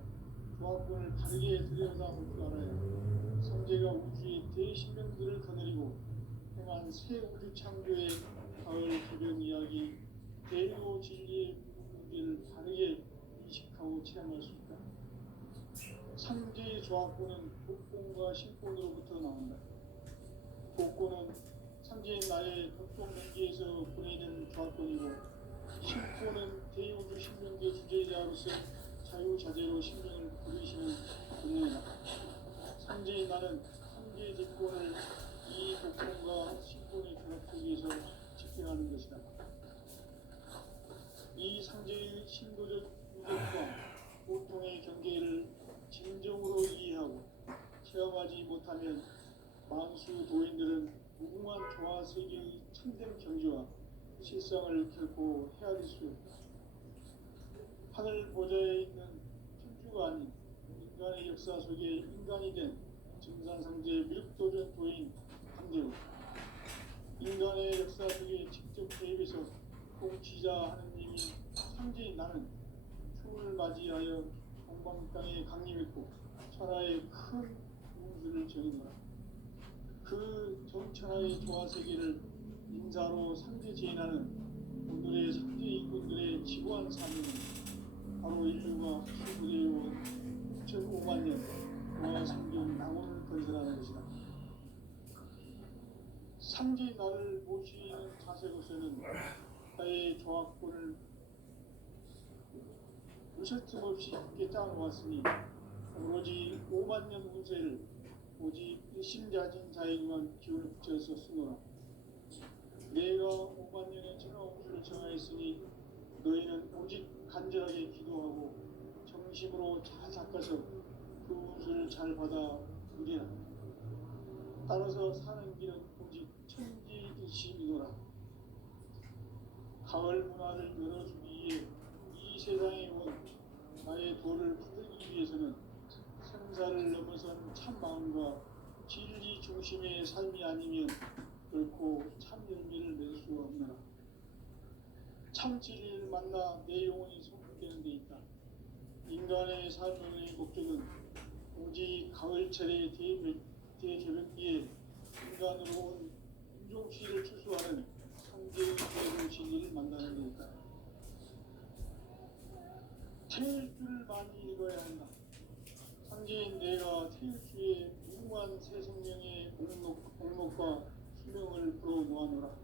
조합권을 바르게 들여다볼 줄 알아야 상제가 우주의 대신명들을 거느리고 행한 새 우주 창조의 가을 개변 이야기, 대로 진리의 문제를 바르게 인식하고 체험할 수 있다. 상제의 조합권은 복권과 신권으로부터 나온다. 복권은 상제인 나의 독종 명기에서 보내는 조합권이고, 신권은 대우주 신명계 주제자로서 자유자재로 신명을 부르시는 본능이다. 상제인 나는 상제의 대권을 이 복권과 신권의 결합 속에서 집행하는 것이다. 이 상제의 신도적 유적과 고통의 경계를 진정으로 이해하고 체험하지 못하면 만수 도인들은 무궁한 조화 세계의 참된 경지와 실상을 결코 헤아릴 수 없다. 하늘 보좌에 있는 천주가 아닌 인간의 역사 속에 인간이 된 증산상제 미륵도전 도인 강대우, 인간의 역사 속에 직접 개입해서 통치자 하느님이 상제인 나는 춤을 맞이하여 동방 땅에 강림했고 천하의 큰 우주를 정의노라. 그 정천하의 조화 세계를 인사로 상제 제인하는 오늘의 상제 인권들의 지구한 사명은 바로 인류가 수부대해온 9,500만 년 조화 생존 낙원을 건설하는 것이다. 상제 나를 모시는 자세로서는 나의 조화권을 무실 틈 없이 함께 짜놓았으니 오로지 5만 년 운세를 오직 일심자진 자에게만 기운을 붙여서 쓰노라. 내가 5만 년의 천하운수를 정하였으니 너희는 오직 간절하게 기도하고 정심으로 잘 닦아서 그 운수를 잘 받아 누리라. 따라서 사는 길은 오직 천지일심이노라. 가을 문화를 열어주기 위해 이 세상에 온 나의 도를 붙들기 위해서는 생사를 넘어선 참 마음과 진리 중심의 삶이 아니면 결코 참 열매를 맺을 수 없느라. 참 진리를 만나 내 영혼이 성숙되는 데 있다. 인간의 삶의 목적은 오직 가을철의 대개벽기에 인간으로 온 인종시를 추수하는 상제의 대로 진리를 만나는 데 있다. 태일주를 많이 읽어야 한다. 상제인 내가 태일주의 무궁한 새 생명의 목록과 수명을 불어모아노라.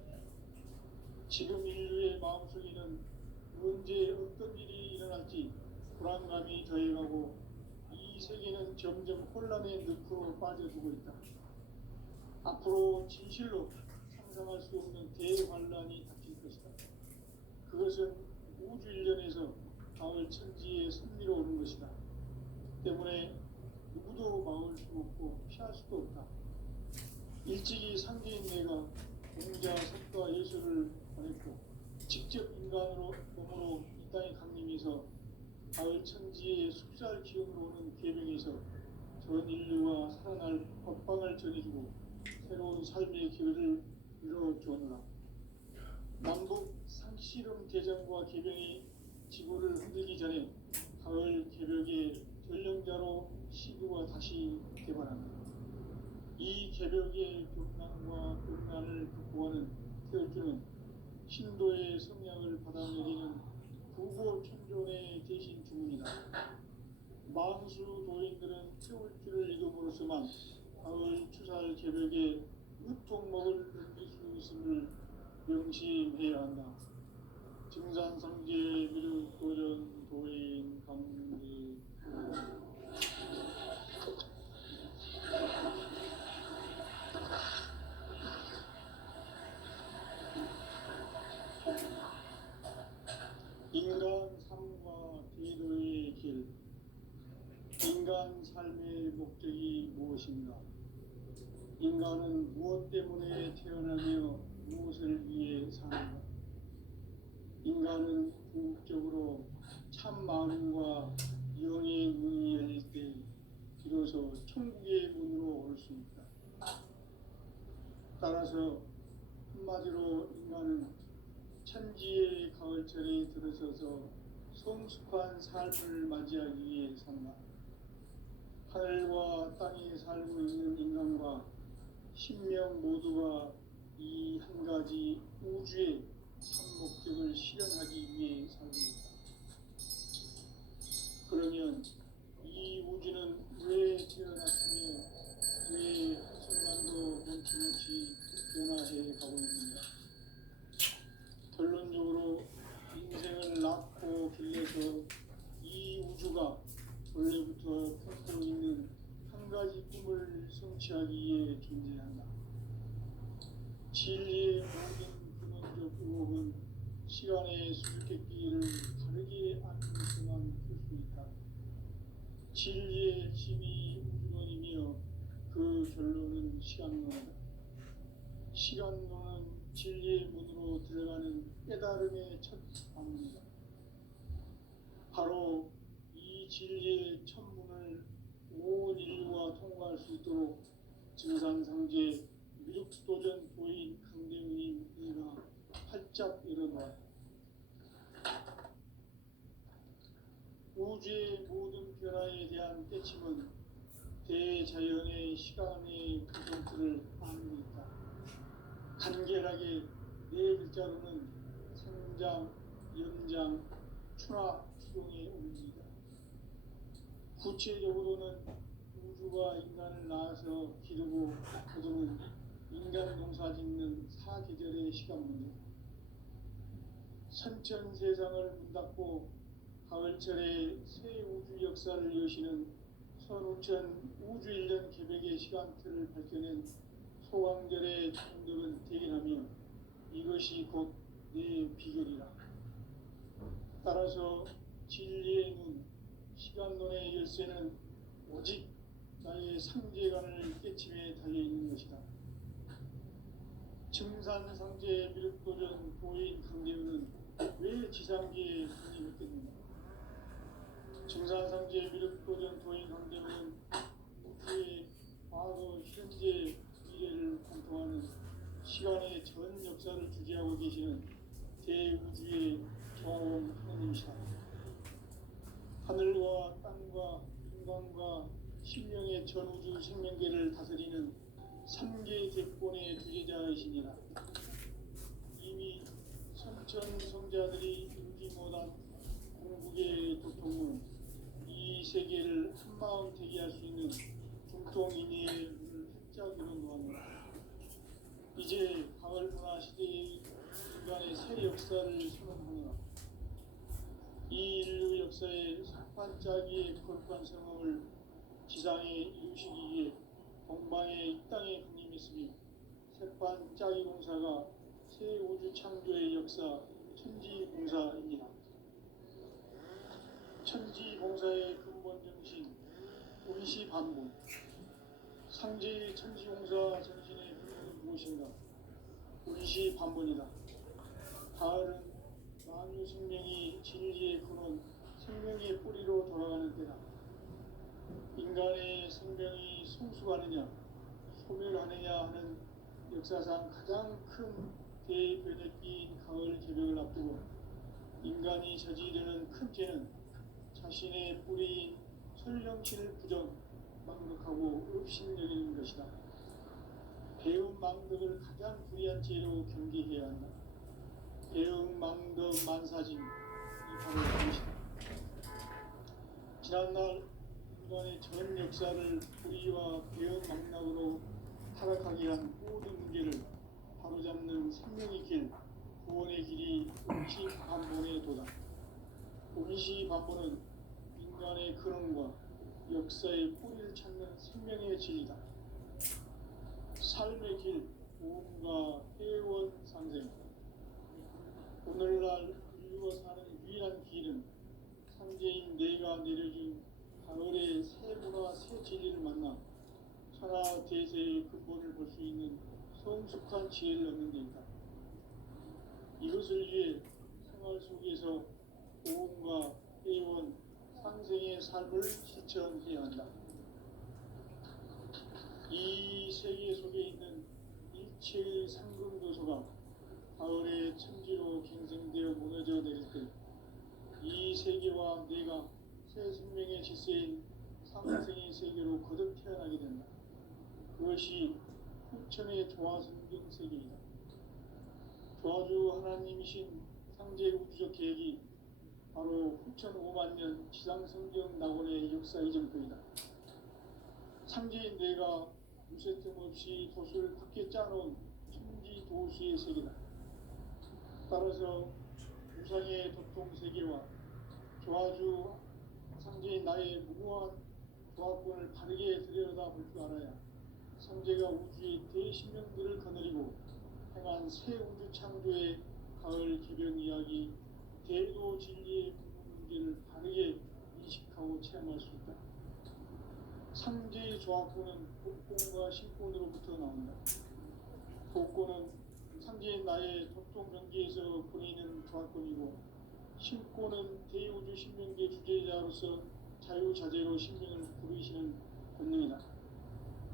지금 인류의 마음속에는 언제 어떤 일이 일어날지 불안감이 더해가고 이 세계는 점점 혼란의 늪으로 빠져들고 있다. 앞으로 진실로 상상할 수 없는 대환란이 닥칠 것이다. 그것은 우주 일련에서 가을 천지의 섭리로 오는 것이다. 때문에 누구도 막을 수 없고 피할 수도 없다. 일찍이 상제인 내가 공자, 석가, 예수를 보냈고 직접 인간으로 몸으로 이 땅에 강림해서 가을 천지의 숲살 기운으로 오는 계명에서 전 인류가 살아날 법방을 전해주고 새로운 삶의 기회를 이뤄주었노라. 남북 상씨름 대장과 계병이 지구를 흔들기 전에 가을 개벽의 전령자로 시구가 다시 개발한다. 이 개벽의 격난과 극난을 극복하는 태울주는 신도의 성량을 받아내리는 구고천존의 대신 주문이다. 만수 도인들은 태울주를 읽음으로써만 가을 추살 개벽에 으통목을 넘길 수 있음을 명심해야 한다. 증산상제 미륵도전 도인 강리 인간 삶과 기도의 길. 인간 삶의 목적이 무엇인가? 인간은 무엇 때문에 태어나며 무엇을 위해 사는가? 인간은 궁극적으로 참 마음과 영의 문이 열릴 때 비로소 천국의 문으로 올 수 있다. 따라서 한마디로 인간은 천지의 가을철에 들어서서 성숙한 삶을 맞이하기 위해 산다. 하늘과 땅에 살고 있는 인간과 신명 모두가 이 한 가지 우주의 참 목적을 실현하기 위해 살고 있다. 그러면 이 우주는 왜 태어났으며 왜 한순간도 멈춤없이 변화해 가고 있는가? 결론적으로 인생을 낳고 길러서 이 우주가 원래부터 품고 있는 한 가지 꿈을 성취하기 위해 존재한다. 진리의 모든 근원적 의혹은 시간의 수수께끼를 깨달음의 첫 방문이다. 바로 이 진리의 천문을 온 인류가 통과할 수 있도록 증산상제 미륵도전 도인 강대우님이가 활짝 열어놓아 우주의 모든 변화에 대한 깨침은 대자연의 시간의 구성틀을 아닙니다. 간결하게 네 글자로는 생장, 연장, 추나 추동의 옵니다. 구체적으로는 우주가 인간을 낳아서 기르고 거두는 인간 농사 짓는 사계절의 시간 문제. 선천 세상을 문 닫고 가을철에 새 우주 역사를 여시는 선우천 우주 1년 개백의 시간틀을 밝혀낸 소강절의 총들은 대결하며 이것이 곧 내 비결이라. 따라서 진리의 눈, 시간론의 열쇠는 오직 나의 상제관을 깨침에 달려있는 것이다. 증산상제 미륵도전 도인 강대우는 왜 지상계에 군림했겠는가? 증산상제 미륵도전 도인 강대우는 우주의 과거, 현재, 미래를 관통하는 시간의 전 역사를 주재하고 계시는 대우주의 조화원 하느님이시다. 하늘과 땅과 인간과 신명의 전우주 생명계를 다스리는 3개 대권의 주제자이시니라. 이미 선천성자들이 인기 못한 공국의 도통은 이 세계를 한마음 되게 할 수 있는 중통인의의 문을 활짝 열어놓았노라. 이제 가을 문화 시대의 인간의 새 역사를 선언하노라. 이 인류 역사의 반짝이의 거룩한 성험을 지상에 이루시기 위해 동방의 이 땅에 군림했으며 색반짝이 공사가 새 우주 창조의 역사 천지봉사입니다. 천지봉사의 근본 정신 운시반본. 상제의 천지봉사 정신의 근본은 무엇인가? 운시반본이다. 가을은 만유 생명이 진리의 근원 생명의 뿌리로 돌아가는 때다. 인간의 생명이 성숙하느냐 소멸하느냐 하는 역사상 가장 큰 대변혁기인 가을 개벽을 앞두고 인간이 저지르는 큰 죄는 자신의 뿌리인 설령신을 부정, 망덕하고 업신여기는 것이다. 배움 망덕을 가장 불의한 죄로 경계해야 한다. 배움 망덕 만사짐이 바로 그것이다. 지난날 인간의 전 역사를 불의와 배움 망락으로 타락하게 한 모든 문제를 바로잡는 생명의 길, 구원의 길이 운시반본의 도다. 운시반본은 인간의 근원과 역사의 뿌리를 찾는 생명의 진리다. 삶의 길, 보험과 회원 상생. 오늘날 인류가 사는 유일한 길은 상제인 내가 내려준 가을의 새 문화, 새 진리를 만나 천하 대세의 근본을 볼 수 있는 성숙한 지혜를 얻는 데 있다. 이것을 위해 생활 속에서 보험과 회원, 상생의 삶을 실천해야 한다. 이 세계 속에 있는 일체의 상금도서가 가을의 천지로 갱생되어 무너져 내릴 때 이 세계와 내가 새 생명의 질서인 상생의 세계로 거듭 태어나게 된다. 그것이 후천의 조화성경 세계이다. 조화주 하나님이신 상제 우주적 계획이 바로 후천 5만 년 지상성경 낙원의 역사 이전표이다. 상제인 내가 무쇠 틈 없이 돛을 굳게 짜놓은 천지 도수의 세계다. 따라서 우상의 도통 세계와 조화주 상제인 나의 무모한 조합권을 바르게 들여다볼 줄 알아야 상제가 우주의 대신명들을 거느리고 행한 새 우주 창조의 가을 기병 이야기, 대도 진리의 문제를 바르게 인식하고 체험할 수 있다. 상제의 조합권은 복권과 신권으로부터 나온다. 복권은 상제인 나의 독종 경계에서 보내는 조합권이고, 신권은 대우주 신명계 주제자로서 자유자재로 신명을 부르시는 권능이다.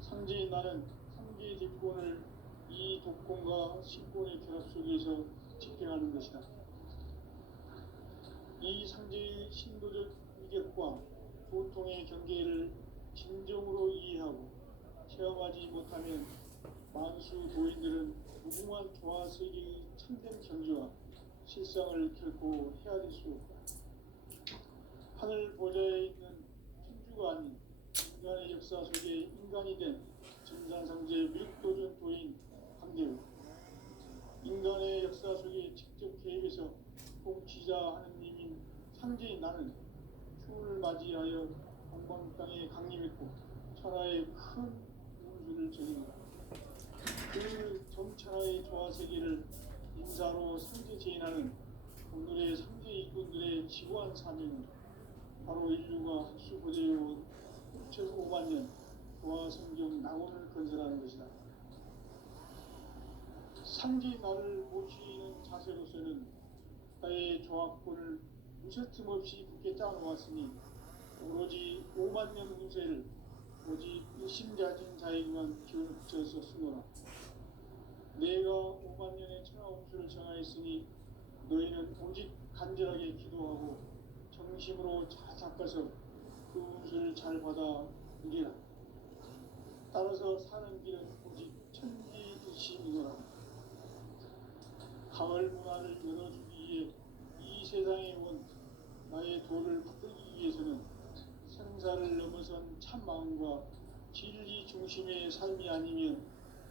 상제인 나는 상계 뒷권을 이 독권과 신권의 결합 속에서 집행하는 것이다. 이 상제의 신도적 위격과 보통의 경계를 진정으로 이해하고 체험하지 못하면 만수 도인들은 무궁한 조화세계의 참된 경지와 실상을 결코 헤아릴 수 없다. 하늘 보좌에 있는 천주가 아닌 인간의 역사 속에 인간이 된 증산상제 밀도전 도인 강대우, 인간의 역사 속에 직접 개입해서 통치자 하느님인 상제인 나는 추운을 맞이하여 동방 땅에 강림했고 천하의 큰 우주를 전입니다. 그 점천하의 조화세계를 인사로 상제 제인하는 오늘의 상제 이꾼들의 지고한 사명은 바로 인류가 흡수고대해온 6,500만 년 조화성경 낙원을 건설하는 것이다. 상제 나를 모시는 자세로서는 나의 조합권을 무쇠틈 없이 굳게 짜놓았으니 오로지 5만 년 운세를 오직 일심자진 자에게만 기운을 붙여서 쓰노라. 내가 5만 년의 천하 운수를 정하였으니 너희는 오직 간절하게 기도하고 정심으로 잘 닦아서 그 운수를 잘 받아 누리라. 따라서 사는 길은 오직 천지듯이이노라. 가을 문화를 열어주기 위해 이 세상에 온 나의 도를 붙들기 위해서는 생사를 넘어선 참마음과 진리 중심의 삶이 아니면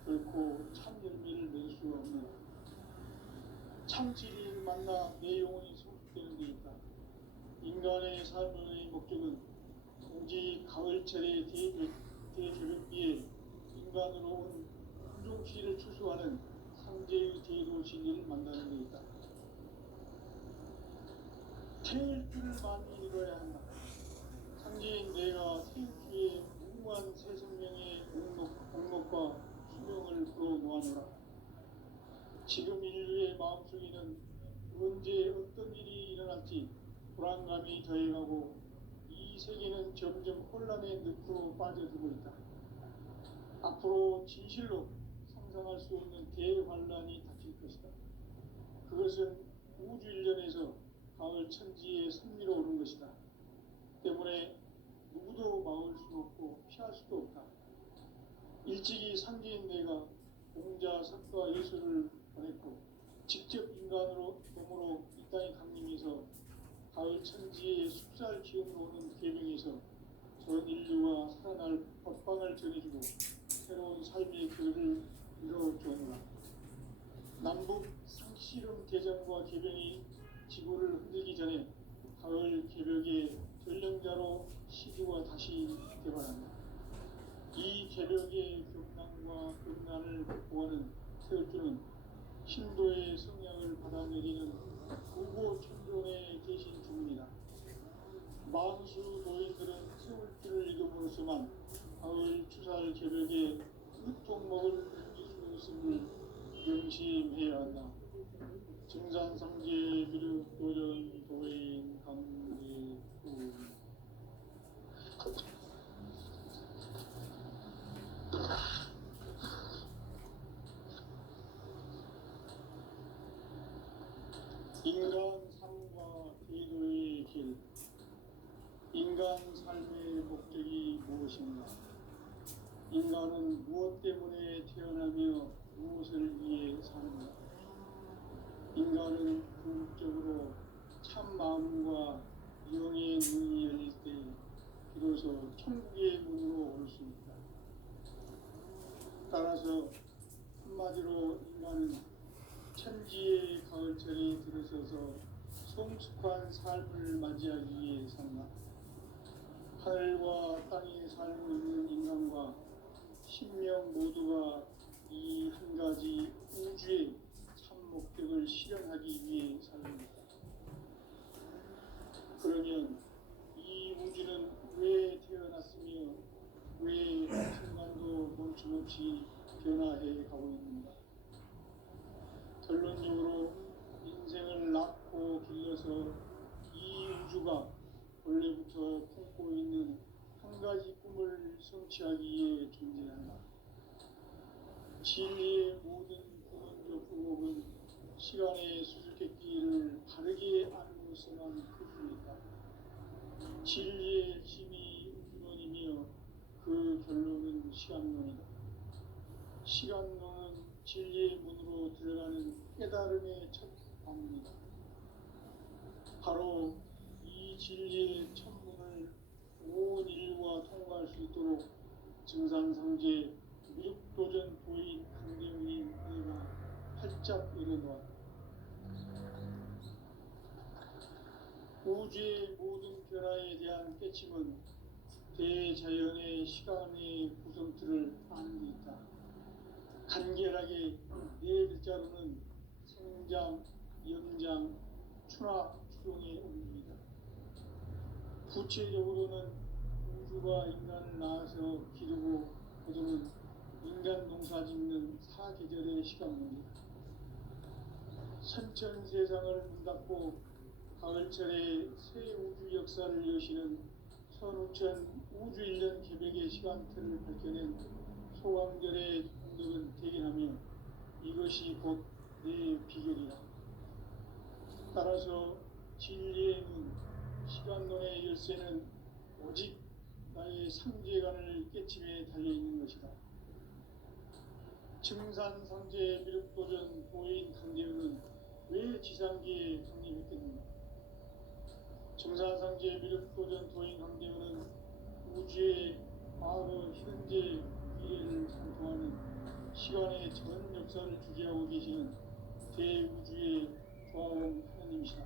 결코 참 열매를 낼 수 없는 참 진리를 만나 내 영혼이 성숙되는 데 있다. 인간의 삶의 목적은 오직 가을철의 대저녁비에 인간으로 온 hun종씨를 추수하는 상제의 대도 진리를 만나는 데 있다. 태일 줄을 많이 이뤄야 한다. 상제인 내가 태일주의 무궁한 새 생명의 목록과 수명을 불어놓아노라. 지금 인류의 마음속에는 언제 어떤 일이 일어날지 불안감이 더해가고 이 세계는 점점 혼란의 늪으로 빠져들고 있다. 앞으로 진실로 상상할 수 없는 대환란이 닥칠 것이다. 그것은 우주 일련에서 가을 천지의 섭리로 오는 것이다. 때문에 누구도 막을 수 없고 피할 수도 없다. 일찍이 상제인 내가 공자, 석가, 예수를 보냈고 직접 인간으로 몸으로 이 땅에 강림해서 가을 천지의 숲살 기운으로 오는 계명에서 전 인류가 살아날 법방을 전해주고 새로운 삶의 길을 이뤄주오노라. 남북 상씨름 대전과 개병이 지구를 흔들기 전에 가을 개벽의 전령자로 시주가 다시 개발한다. 이 개벽의 경난과 음란을 극복하는 태울주는 신도의 성향을 받아내리는 구고천종에 계신 주문이다. 만수 도인들은 태울주를 이름으로서만 가을 추살 개벽에 으통먹을 넘길 수 있음을 명심해야 한다. 증산상제 비륵 도전 도인 강제구 인간 삶과 기도의 길. 인간 삶의 목적이 무엇인가? 인간은 무엇 때문에 태어나며 무엇을 위해 사는가? 인간은 궁극적으로 참 마음과 영의 눈이 열릴 때 비로소 천국의 문으로 올 수 있다. 따라서 한마디로 인간은 천지의 가을철에 들어서서 성숙한 삶을 맞이하기 위해 산다. 하늘과 땅에 살고 있는 인간과 신명 모두가 이 한 가지 우주의 참 목적을 실현하기 위해 살립니다. 그러면 이 우주는 왜 태어났으며 왜 순간도 멈춤없이 변화해 가고 있는가? 결론적으로 인생을 낳고 길러서 이 우주가 원래부터 품고 있는 한 가지 꿈을 성취하기 위해 존재한다. 진리의 모든 근원적 방법은 시간의 수수께끼를 바르게 알고서만 풀 수 있다. 진리의 핵심이 근원이며 그 결론은 시간론이다. 시간론은 진리의 문으로 들어가는 깨달음의 첫 방문이다. 바로 이 진리의 첫 문을 온 인류가 통과할 수 있도록 증산상제 미륵도전 도인 강대웅이 내가 활짝 열어놓았다. 우주의 모든 변화에 대한 깨침은 대자연의 시간의 구성틀을 아는 데 있다. 간결하게 네 글자로는 생장, 연장, 추나 추동의 원리이다. 구체적으로는 우주가 인간을 낳아서 기르고 거두는 인간 농사 짓는 사계절의 시간문이다. 선천 세상을 문 닫고 가을철에 새 우주 역사를 여시는 선우천 우주 1년 개백의 시간틀을 밝혀낸 소강절의 공덕은 대견하며 이것이 곧 내 비결이다. 따라서 진리의 문, 시간론의 열쇠는 오직 나의 상제관을 깨침에 달려있는 것이다. 증산상제 미륵도전 도인 강대웅은 왜 지상기에 강림했겠는가? 증산상제 미륵도전 도인 강대웅은 우주의 과거, 현재, 미래를 관통하는 시간의 전 역사를 주재하고 계시는 대우주의 조화원 하나님이시다.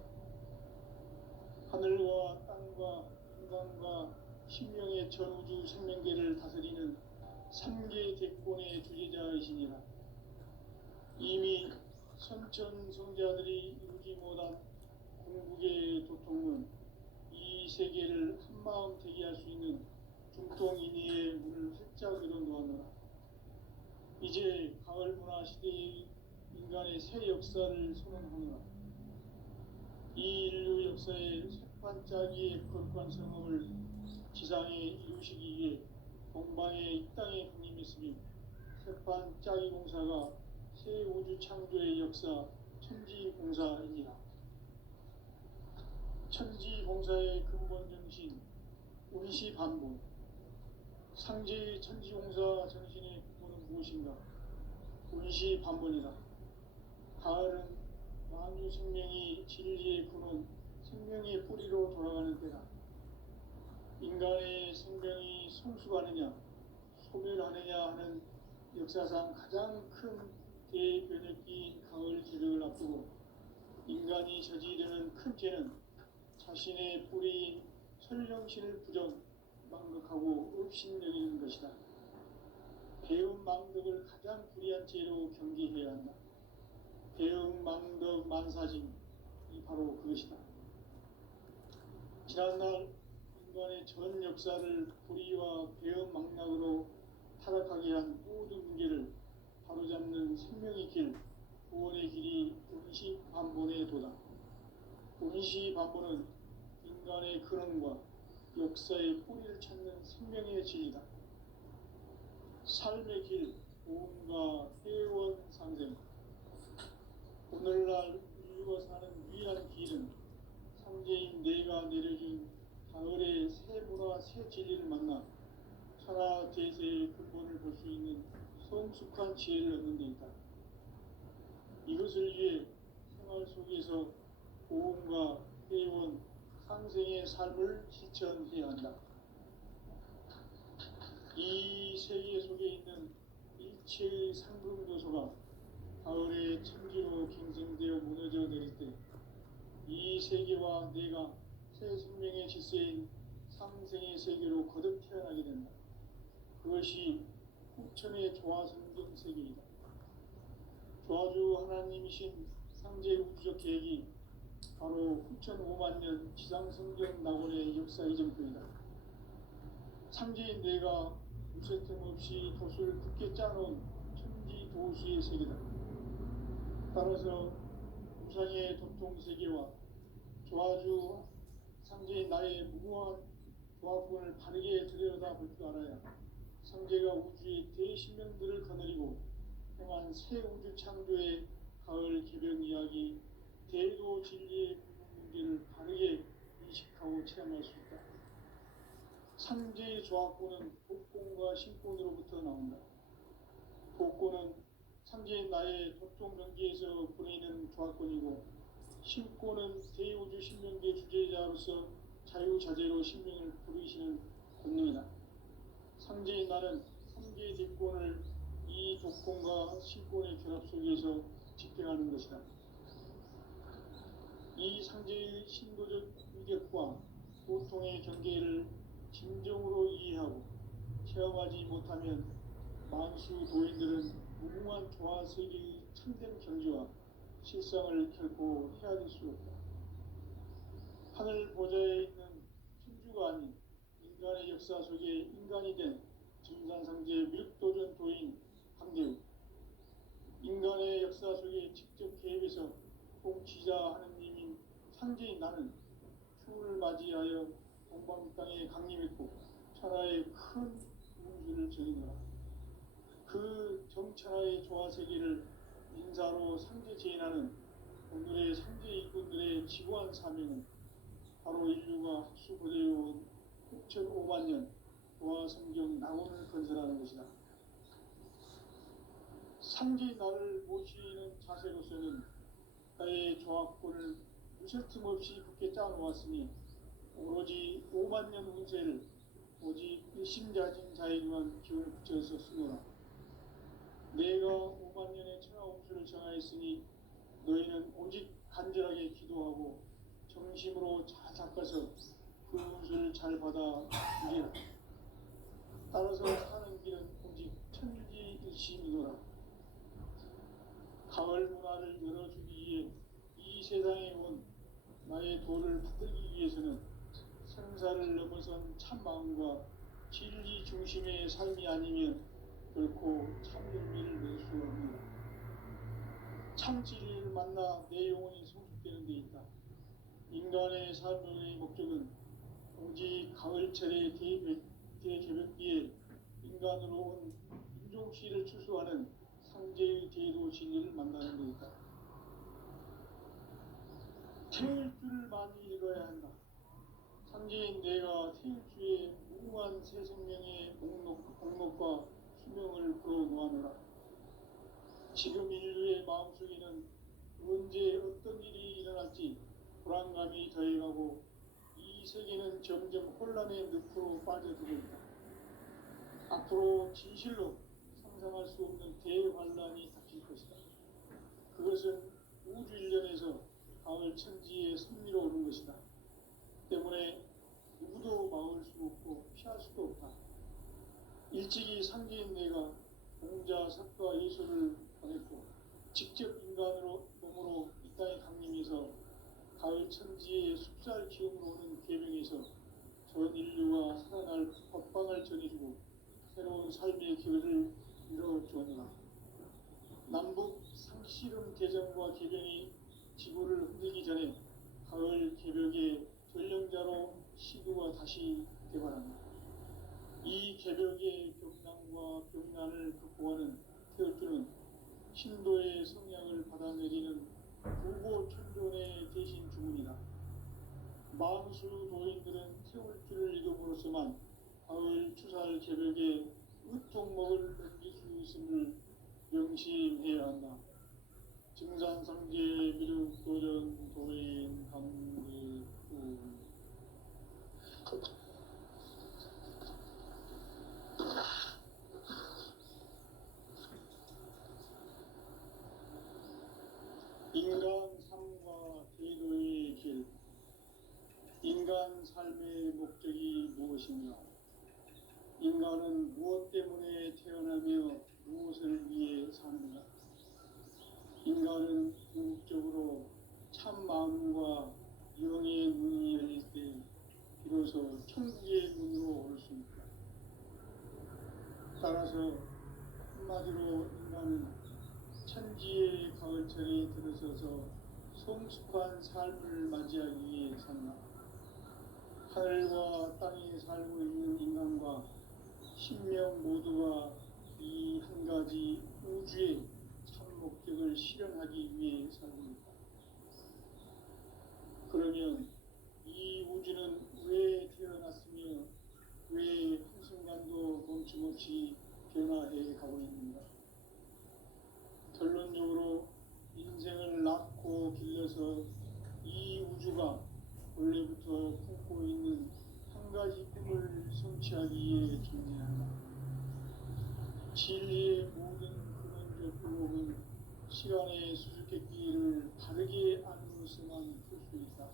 하늘과 땅과 인간과 신명의 전우주 생명계를 다스리는 3개 대권의 주제자이시니라. 이미 선천 성자들이 이루지 못한 궁극의 도통은 이 세계를 한마음 되게 할 수 있는 중통인의의 문을 활짝 열어놓았노라. 이제 가을 문화 시대의 인간의 새 역사를 선언하노라. 이 인류 역사의 새반짝이의 거룩한 성업을 지상에 이루시기 위해 동방의 이 땅에 강림했으며 새반짝이 공사가 새 우주 창조의 역사 천지공사이니라. 천지공사의 근본 정신 운시반본. 상제의 천지공사 정신의 근본은 무엇인가? 운시반본이다. 가을은 만유 생명이 진리의 근원, 생명의 뿌리로 돌아가는 때다. 인간의 생명이 성숙하느냐, 소멸하느냐 하는 역사상 가장 큰 대변혁기인 가을 개벽을 앞두고 인간이 저지르는 큰 죄는 자신의 뿌리인 설령신을 부정, 망극하고 업신여기는 것이다. 배움 망덕을 가장 불의한 죄로 경계해야 한다. 배움 망덕 만사징이 바로 그것이다. 지난날 인간의 전 역사를 불의와 배움 망락으로 타락하게 한 모든 문제를 바로잡는 생명의 길, 구원의 길이 운시반본의 도다. 운시반본은 인간의 근원과 역사의 뿌리를 찾는 생명의 진리다. 삶의 길, 보험과 회원 상생. 오늘날 인류가 사는 유일한 길은 상제인 내가 내려준 가을의 새 문화, 새 진리를 만나 천하 대세의 근본을 볼 수 있는 성숙한 지혜를 얻는 데 있다. 이것을 위해 생활 속에서 보험과 회원, 상생의 삶을 실천해야 한다. 이 세계 속에 있는 일체의 상금 요소가 가을의 천지로 갱생되어 무너져 내릴 때 이 세계와 내가 새 생명의 질서인 상생의 세계로 거듭 태어나게 된다. 그것이 후천의 조화성경 세계이다. 조화주 하나님이신 상제 우주적 계획이 바로 후천 5만 년 지상성경 낙원의 역사 이전표이다. 상제인 내가 무쇠틈 없이 돛을 굳게 짜놓은 천지 도수의 세계다. 따라서 우상의 도통세계와 조아주 상제인 나의 무궁한 조합군을 바르게 들여다볼 줄 알아야 상제가 우주의 대신명들을 거느리고 행한 새 우주 창조의 가을 개변 이야기, 대도 진리의 문제를 바르게 인식하고 체험할 수 있다. 상제의 조합군은 복권과 신권으로부터 나온다. 복권은 상제인 나의 도통 경계에서 보내는 조합권이고, 신권은 대우주 신명계 주제자로서 자유자재로 신명을 부르시는 권능이다. 상제인 나는 3개의 대권을 이 독권과 신권의 결합 속에서 집행하는 것이다. 이 상제의 신도적 위력과 고통의 경계를 진정으로 이해하고 체험하지 못하면 만수 도인들은 무궁한 조화 세계의 참된 경지와 실상을 결코 헤아릴 수 없다. 하늘 보좌에 있는 천주가 아닌 인간의 역사 속에 인간이 된 증산상제 밀도전 도인 강대우, 인간의 역사 속에 직접 개입해서 통치자 하느님인 상제인 나는 추운을 맞이하여 동방 땅에 강림했고 천하의 큰 운수를 전이노라. 그 정천하의 조화세계를 인사로 상제 제인하는 오늘의 상제 일꾼들의 지구한 사명은 바로 인류가 학수고대해온 6,500만 년 조화성경 낙원을 건설하는 것이다. 상제인 나를 모시는 자세로서는 나의 조합권을 무설틈 없이 굳게 짜놓았으니 오로지 5만 년 운세를 오직 일심자진 자에게만 기운을 붙여서 쓰노라. 내가 5만 년의 천하 운수를 정하였으니 너희는 오직 간절하게 기도하고 정심으로 잘 닦아서 그 운수를 잘 받아 누리라. 따라서 사는 길은 오직 천지일심이노라. 가을 문화를 열어주기 위해 이 세상에 온 나의 도를 받들기 위해서는 생사를 넘어선 참마음과 진리 중심의 삶이 아니면 결코 참열매를 맺을 수 없느니라. 참진리를 만나 내 영혼이 성숙되는 데 있다. 인간의 삶의 목적은 오직 가을철의 대개벽기에 인간으로 온 인종씨를 추수하는 상제의 대도 진리를 만나는 데 있다. 태일 줄을 많이 읽어야 한다. 상제인 내가 태일주의 무궁한 새 생명의 목록과 수명을 풀어놓아노라. 지금 인류의 마음속에는 언제 어떤 일이 일어날지 불안감이 더해가고 이 세계는 점점 혼란의 늪으로 빠져들고 있다. 앞으로 진실로 상상할 수 없는 대환란이 닥칠 것이다. 그것은 우주 일련에서 가을 천지의 승리로 오는 것이다. 때문에 누구도 막을 수 없고 피할 수도 없다. 일찍이 상제인 내가 공자, 석가, 예수를 보냈고 직접 인간으로 몸으로 이 땅에 강림해서 가을 천지의 숲살 기운으로 오는 계명에서 전 인류가 살아날 법방을 전해주고 새로운 삶의 길을 열어주었노라. 남북 상씨름 대전과 개변이 지구를 흔들기 전에 가을 개벽의 전령자로 시구가 다시 개발한다. 이 개벽의 경난과 병난을 극복하는 태어주는 신도의 성향을 받아내리는 구고천존의 대신 주문이다. 만수 도인들은 태울주를 읽음으로써만 가을 추살 개벽의 의통목을 넘길 수 있음을 명심해야 한다. 증산상제 미륵도전 도인 강대우. 인간 삶과 대도의 길. 인간 삶의 목적이 무엇이며 인간은 무엇 때문에 태어나며 무엇을 위해 사는가? 인간은 궁극적으로 참 마음과 영의 문이 열릴 때 비로소 천국의 문으로 올 수 있다. 따라서 한마디로 인간은 천지의 가을철에 삶을 맞이하기 위해 샀나? 하늘과 땅에 살고 있는 인간과 신명 모두가 이 한 가지 우주의 참 목적을 실현하기 위해 살입니다. 그러면 이 우주는 왜 태어났으며 왜 한순간도 멈춤없이 변화해 가고 있는가? 결론적으로 인생을 낳고 길러서 이 우주가 원래부터 품고 있는 한 가지 꿈을 성취하기 위해 존재한다. 진리의 모든 근원적 의혹은 시간의 수수께끼를 바르게 안으로서만 풀 수 있다.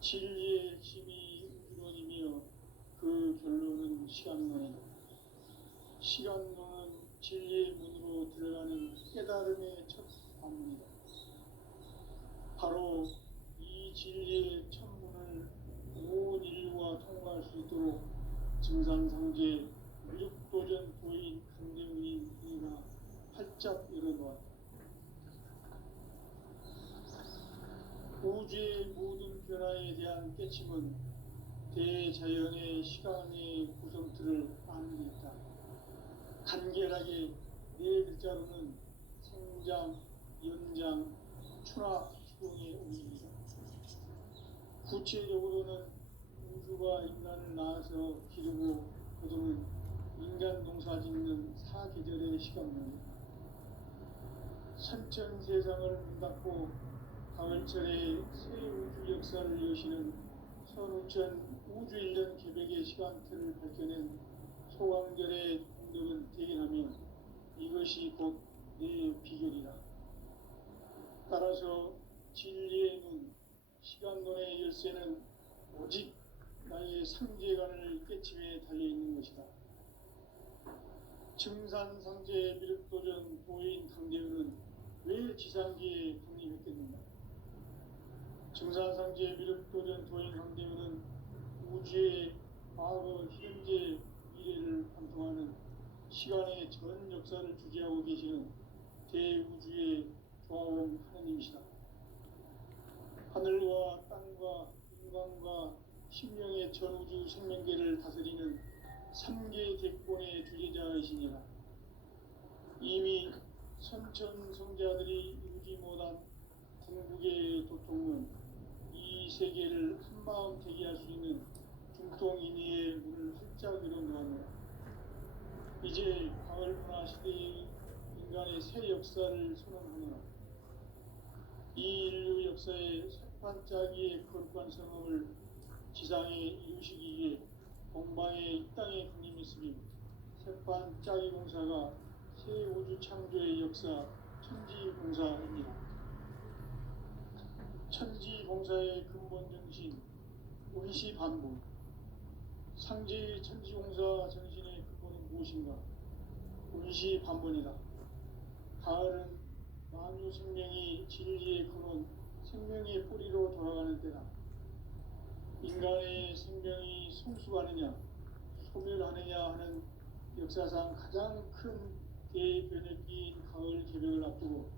진리의 핵심이 우주론이며 그 결론은 시간론이다. 시간론은 진리의 문으로 들어가는 깨달음의 첫 관문이다. 바로 이 진리의 천문을 온 인류가 통과할 수 있도록 증산상제 무력도전 도인 강대훈이 이가 활짝 열어놓았다. 우주의 모든 변화에 대한 깨침은 대자연의 시간의 구성틀을 아는 데 있다. 간결하게 네 글자로는 생장, 연장, 추나 추동의 옮깁니다. 구체적으로는 우주가 인간을 낳아서 기르고 거두는 인간 농사 짓는 사계절의 시간입니다. 선천 세상을 문 닫고 가을철에 새 우주 역사를 여시는 선우천 우주 1년 개백의 시간틀을 밝혀낸 소강절의 공덕은 대견하며 이것이 곧 내 비결이다. 따라서 진리의 문, 시간론의 열쇠는 오직 나의 상제관을 깨침에 달려있는 것이다. 증산상제 미륵도전 도인 강대훈은 왜 지상기에 독립했겠는가? 증산상제 미륵도전 도인 강대훈은 우주의 과거, 현재, 미래를 관통하는 시간의 전 역사를 주재하고 계시는 대우주의 조화원 하느님이시다. 하늘과 땅과 인간과 신명의 전우주 생명계를 다스리는 3개 객본의 주제자이시니라. 이미 선천성자들이 이루지 못한 궁극의 도통은 이 세계를 한마음 되게 할 수 있는 중통인의의 문을 활짝 열어놓았노라. 이제 가을문화 시대의 인간의 새 역사를 선언하노라. 이 인류 역사의 새반짝이의 거룩한 성험을 지상에 이루시기 위해 동방의 이 땅에 강림했으니 새반짝이 공사가 새 우주 창조의 역사 천지공사입니다. 천지공사의 근본 정신 운시반복. 상제의 천지공사 정신의 근본은 무엇인가? 운시반본이다. 가을은 만유 생명이 진리의 근원, 생명의 뿌리로 돌아가는 때다. 인간의 생명이 성숙하느냐, 소멸하느냐 하는 역사상 가장 큰 대변혁기인 가을 개벽을 앞두고